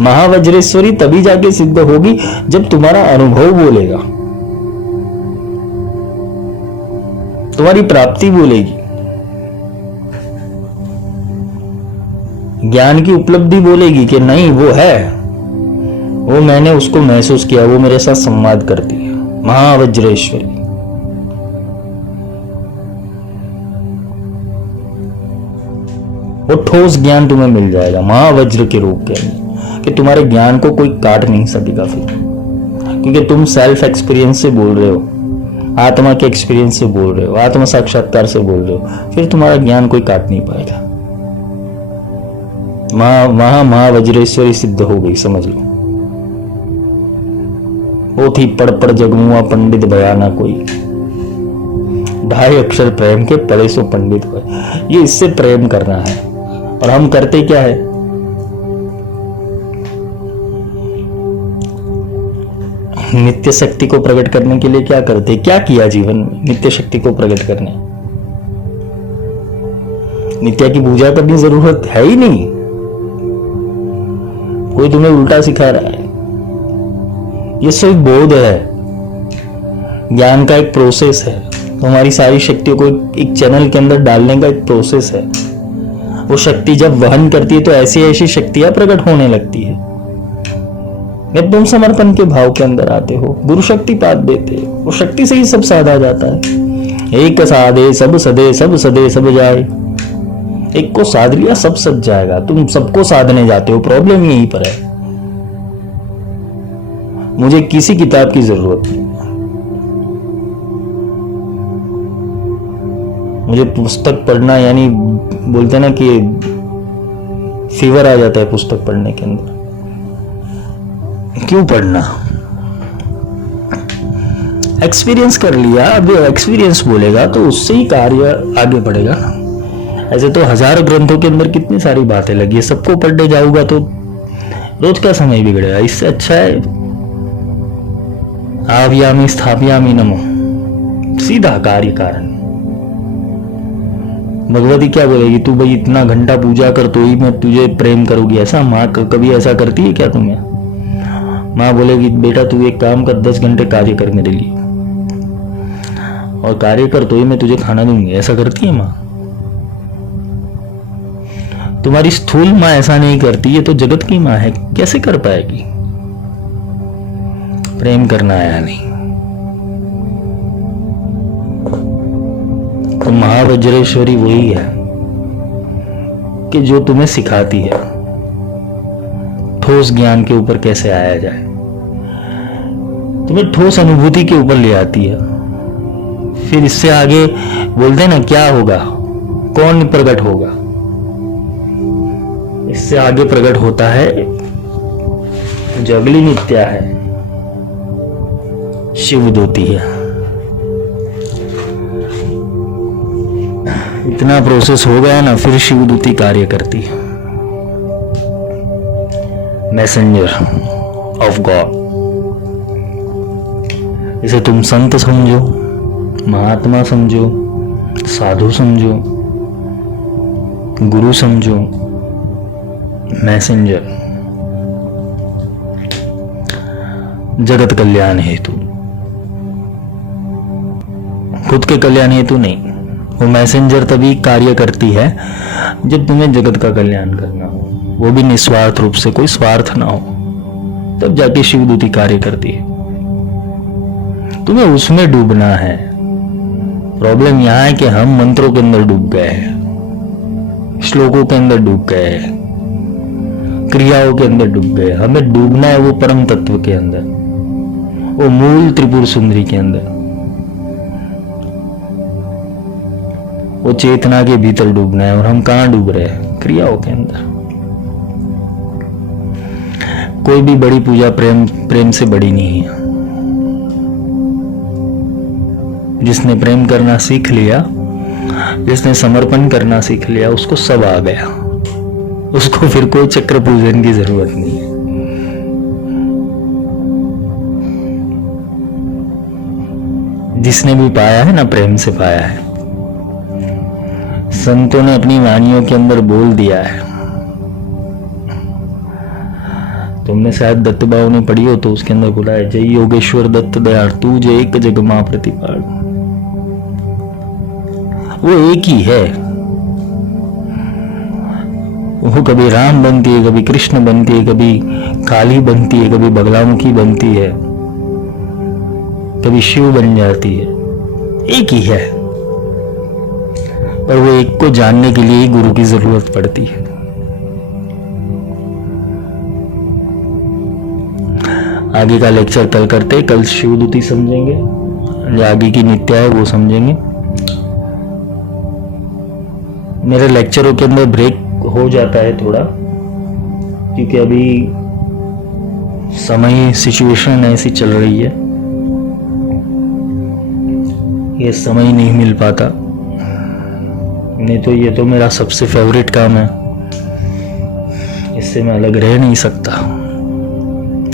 महावज्रेश्वरी तभी जाके सिद्ध होगी जब तुम्हारा अनुभव बोलेगा, तुम्हारी प्राप्ति बोलेगी, ज्ञान की उपलब्धि बोलेगी कि नहीं वो है, वो मैंने उसको महसूस किया, वो मेरे साथ संवाद करती है। महावज्रेश्वरी वो ठोस ज्ञान तुम्हें मिल जाएगा महावज्र के रूप के अंदर, कि तुम्हारे ज्ञान को कोई काट नहीं सकेगा फिर, क्योंकि तुम सेल्फ एक्सपीरियंस से बोल रहे हो, आत्मा के एक्सपीरियंस से बोल रहे हो, आत्म साक्षात्कार से बोल रहे हो, फिर तुम्हारा ज्ञान कोई काट नहीं पाएगा। महावज्रेश्वरी सिद्ध हो गई, समझ लो। वो थी पढ़ पढ़ जगमुआ पंडित बयाना कोई, 2.5 अक्षर प्रेम के पढ़े सो पंडित हुए। ये इससे प्रेम करना है, और हम करते क्या है, नित्य शक्ति को प्रकट करने के लिए क्या करते, क्या किया जीवन में नित्य शक्ति को प्रकट करने? नित्या की पूजा करनी जरूरत है ही नहीं, कोई तुम्हें उल्टा सिखा रहा है। ये सिर्फ बोध है, ज्ञान का एक प्रोसेस है, तुम्हारी सारी शक्तियों को एक चैनल के अंदर डालने का एक प्रोसेस है। वो शक्ति जब वहन करती है तो ऐसी ऐसी शक्तियां प्रकट होने लगती है। जब तुम समर्पण के भाव के अंदर आते हो, गुरु शक्ति पात देते हो, वो शक्ति से ही सब साधा जाता है। एक साधे सब सदे, सब सदे सब जाए। एक को साध लिया सब सज जाएगा। तुम सबको साधने जाते हो, प्रॉब्लम यहीं पर है। मुझे किसी किताब की जरूरत नहीं, मुझे पुस्तक पढ़ना, यानी बोलते ना कि फीवर आ जाता है पुस्तक पढ़ने के अंदर। क्यों पढ़ना? एक्सपीरियंस कर लिया, अब एक्सपीरियंस बोलेगा तो उससे ही कार्य आगे बढ़ेगा ना। ऐसे तो 1000 ग्रंथों के अंदर कितनी सारी बातें लगी है, सबको पढ़ने जाऊंगा तो रोज का समय बिगड़ेगा। इससे अच्छा है आव्यामी स्थापयामी नमो, सीधा कार्य कारण। भगवती क्या बोलेगी, तू भाई इतना घंटा पूजा कर तो ही मैं तुझे प्रेम करूंगी, ऐसा माँ कभी ऐसा करती है क्या तुम्हें? माँ बोलेगी बेटा तू एक काम कर, 10 घंटे कार्य कर मेरे लिए, और कार्य कर तो ही मैं तुझे खाना दूंगी, ऐसा करती है माँ? तुम्हारी स्थूल माँ ऐसा नहीं करती, ये तो जगत की माँ है, कैसे कर पाएगी? प्रेम करना आया नहीं। तो महावज्रेश्वरी वही है कि जो तुम्हें सिखाती है ठोस ज्ञान के ऊपर कैसे आया जाए, तुम्हें ठोस अनुभूति के ऊपर ले आती है। फिर इससे आगे बोलते हैं ना क्या होगा, कौन प्रकट होगा? इससे आगे प्रकट होता है जो अगली नित्या है, शिवदूती है। इतना प्रोसेस हो गया ना, फिर शिवदूती कार्य करती है, मैसेंजर ऑफ गॉड। इसे तुम संत समझो, महात्मा समझो, साधु समझो, गुरु समझो, मैसेंजर। जगत कल्याण हेतु, खुद के कल्याण हेतु नहीं। वो मैसेंजर तभी कार्य करती है जब तुम्हें जगत का कल्याण करना हो, वो भी निस्वार्थ रूप से, कोई स्वार्थ ना हो, तब जाके शिवदूती कार्य करती है। तुम्हें उसमें डूबना है। प्रॉब्लम यहां है कि हम मंत्रों के अंदर डूब गए हैं, श्लोकों के अंदर डूब गए हैं, क्रियाओं के अंदर डूब गए। हमें डूबना है वो परम तत्व के अंदर, वो मूल त्रिपुर सुंदरी के अंदर, वो चेतना के भीतर डूबना है। और हम कहां डूब रहे हैं? क्रियाओं के अंदर। कोई भी बड़ी पूजा प्रेम से बड़ी नहीं है। जिसने प्रेम करना सीख लिया, जिसने समर्पण करना सीख लिया, उसको सब आ गया। उसको फिर कोई चक्र पूजन की जरूरत नहीं है। जिसने भी पाया है ना, प्रेम से पाया है। संतों ने अपनी वाणियों के अंदर बोल दिया है। तुमने शायद दत्त बाबू ने पढ़ी हो तो उसके अंदर बोला है, जय योगेश्वर दत्त दयाल तू जय एक जग मां प्रतिपाल। वो एक ही है। वो कभी राम बनती है, कभी कृष्ण बनती है, कभी काली बनती है, कभी बगलामुखी बनती है, कभी शिव बन जाती है। एक ही है। और वो एक को जानने के लिए ही गुरु की जरूरत पड़ती है। आगे का लेक्चर कल करते, कल शिवदूती समझेंगे, जो आगे की नित्य है वो समझेंगे। मेरे लेक्चरों के अंदर ब्रेक हो जाता है थोड़ा, क्योंकि अभी समय सिचुएशन ऐसी चल रही है, ये समय नहीं मिल पाता। नहीं तो ये तो मेरा सबसे फेवरेट काम है, इससे मैं अलग रह नहीं सकता।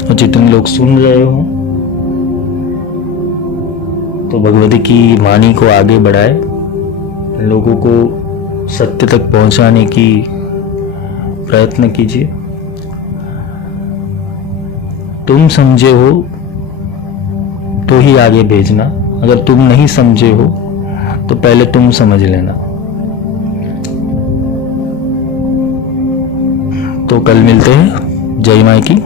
और जितने लोग सुन रहे हो तो भगवती की वाणी को आगे बढ़ाए, लोगों को सत्य तक पहुंचाने की प्रयत्न कीजिए। तुम समझे हो तो ही आगे भेजना, अगर तुम नहीं समझे हो तो पहले तुम समझ लेना। तो कल मिलते हैं। जय माई की।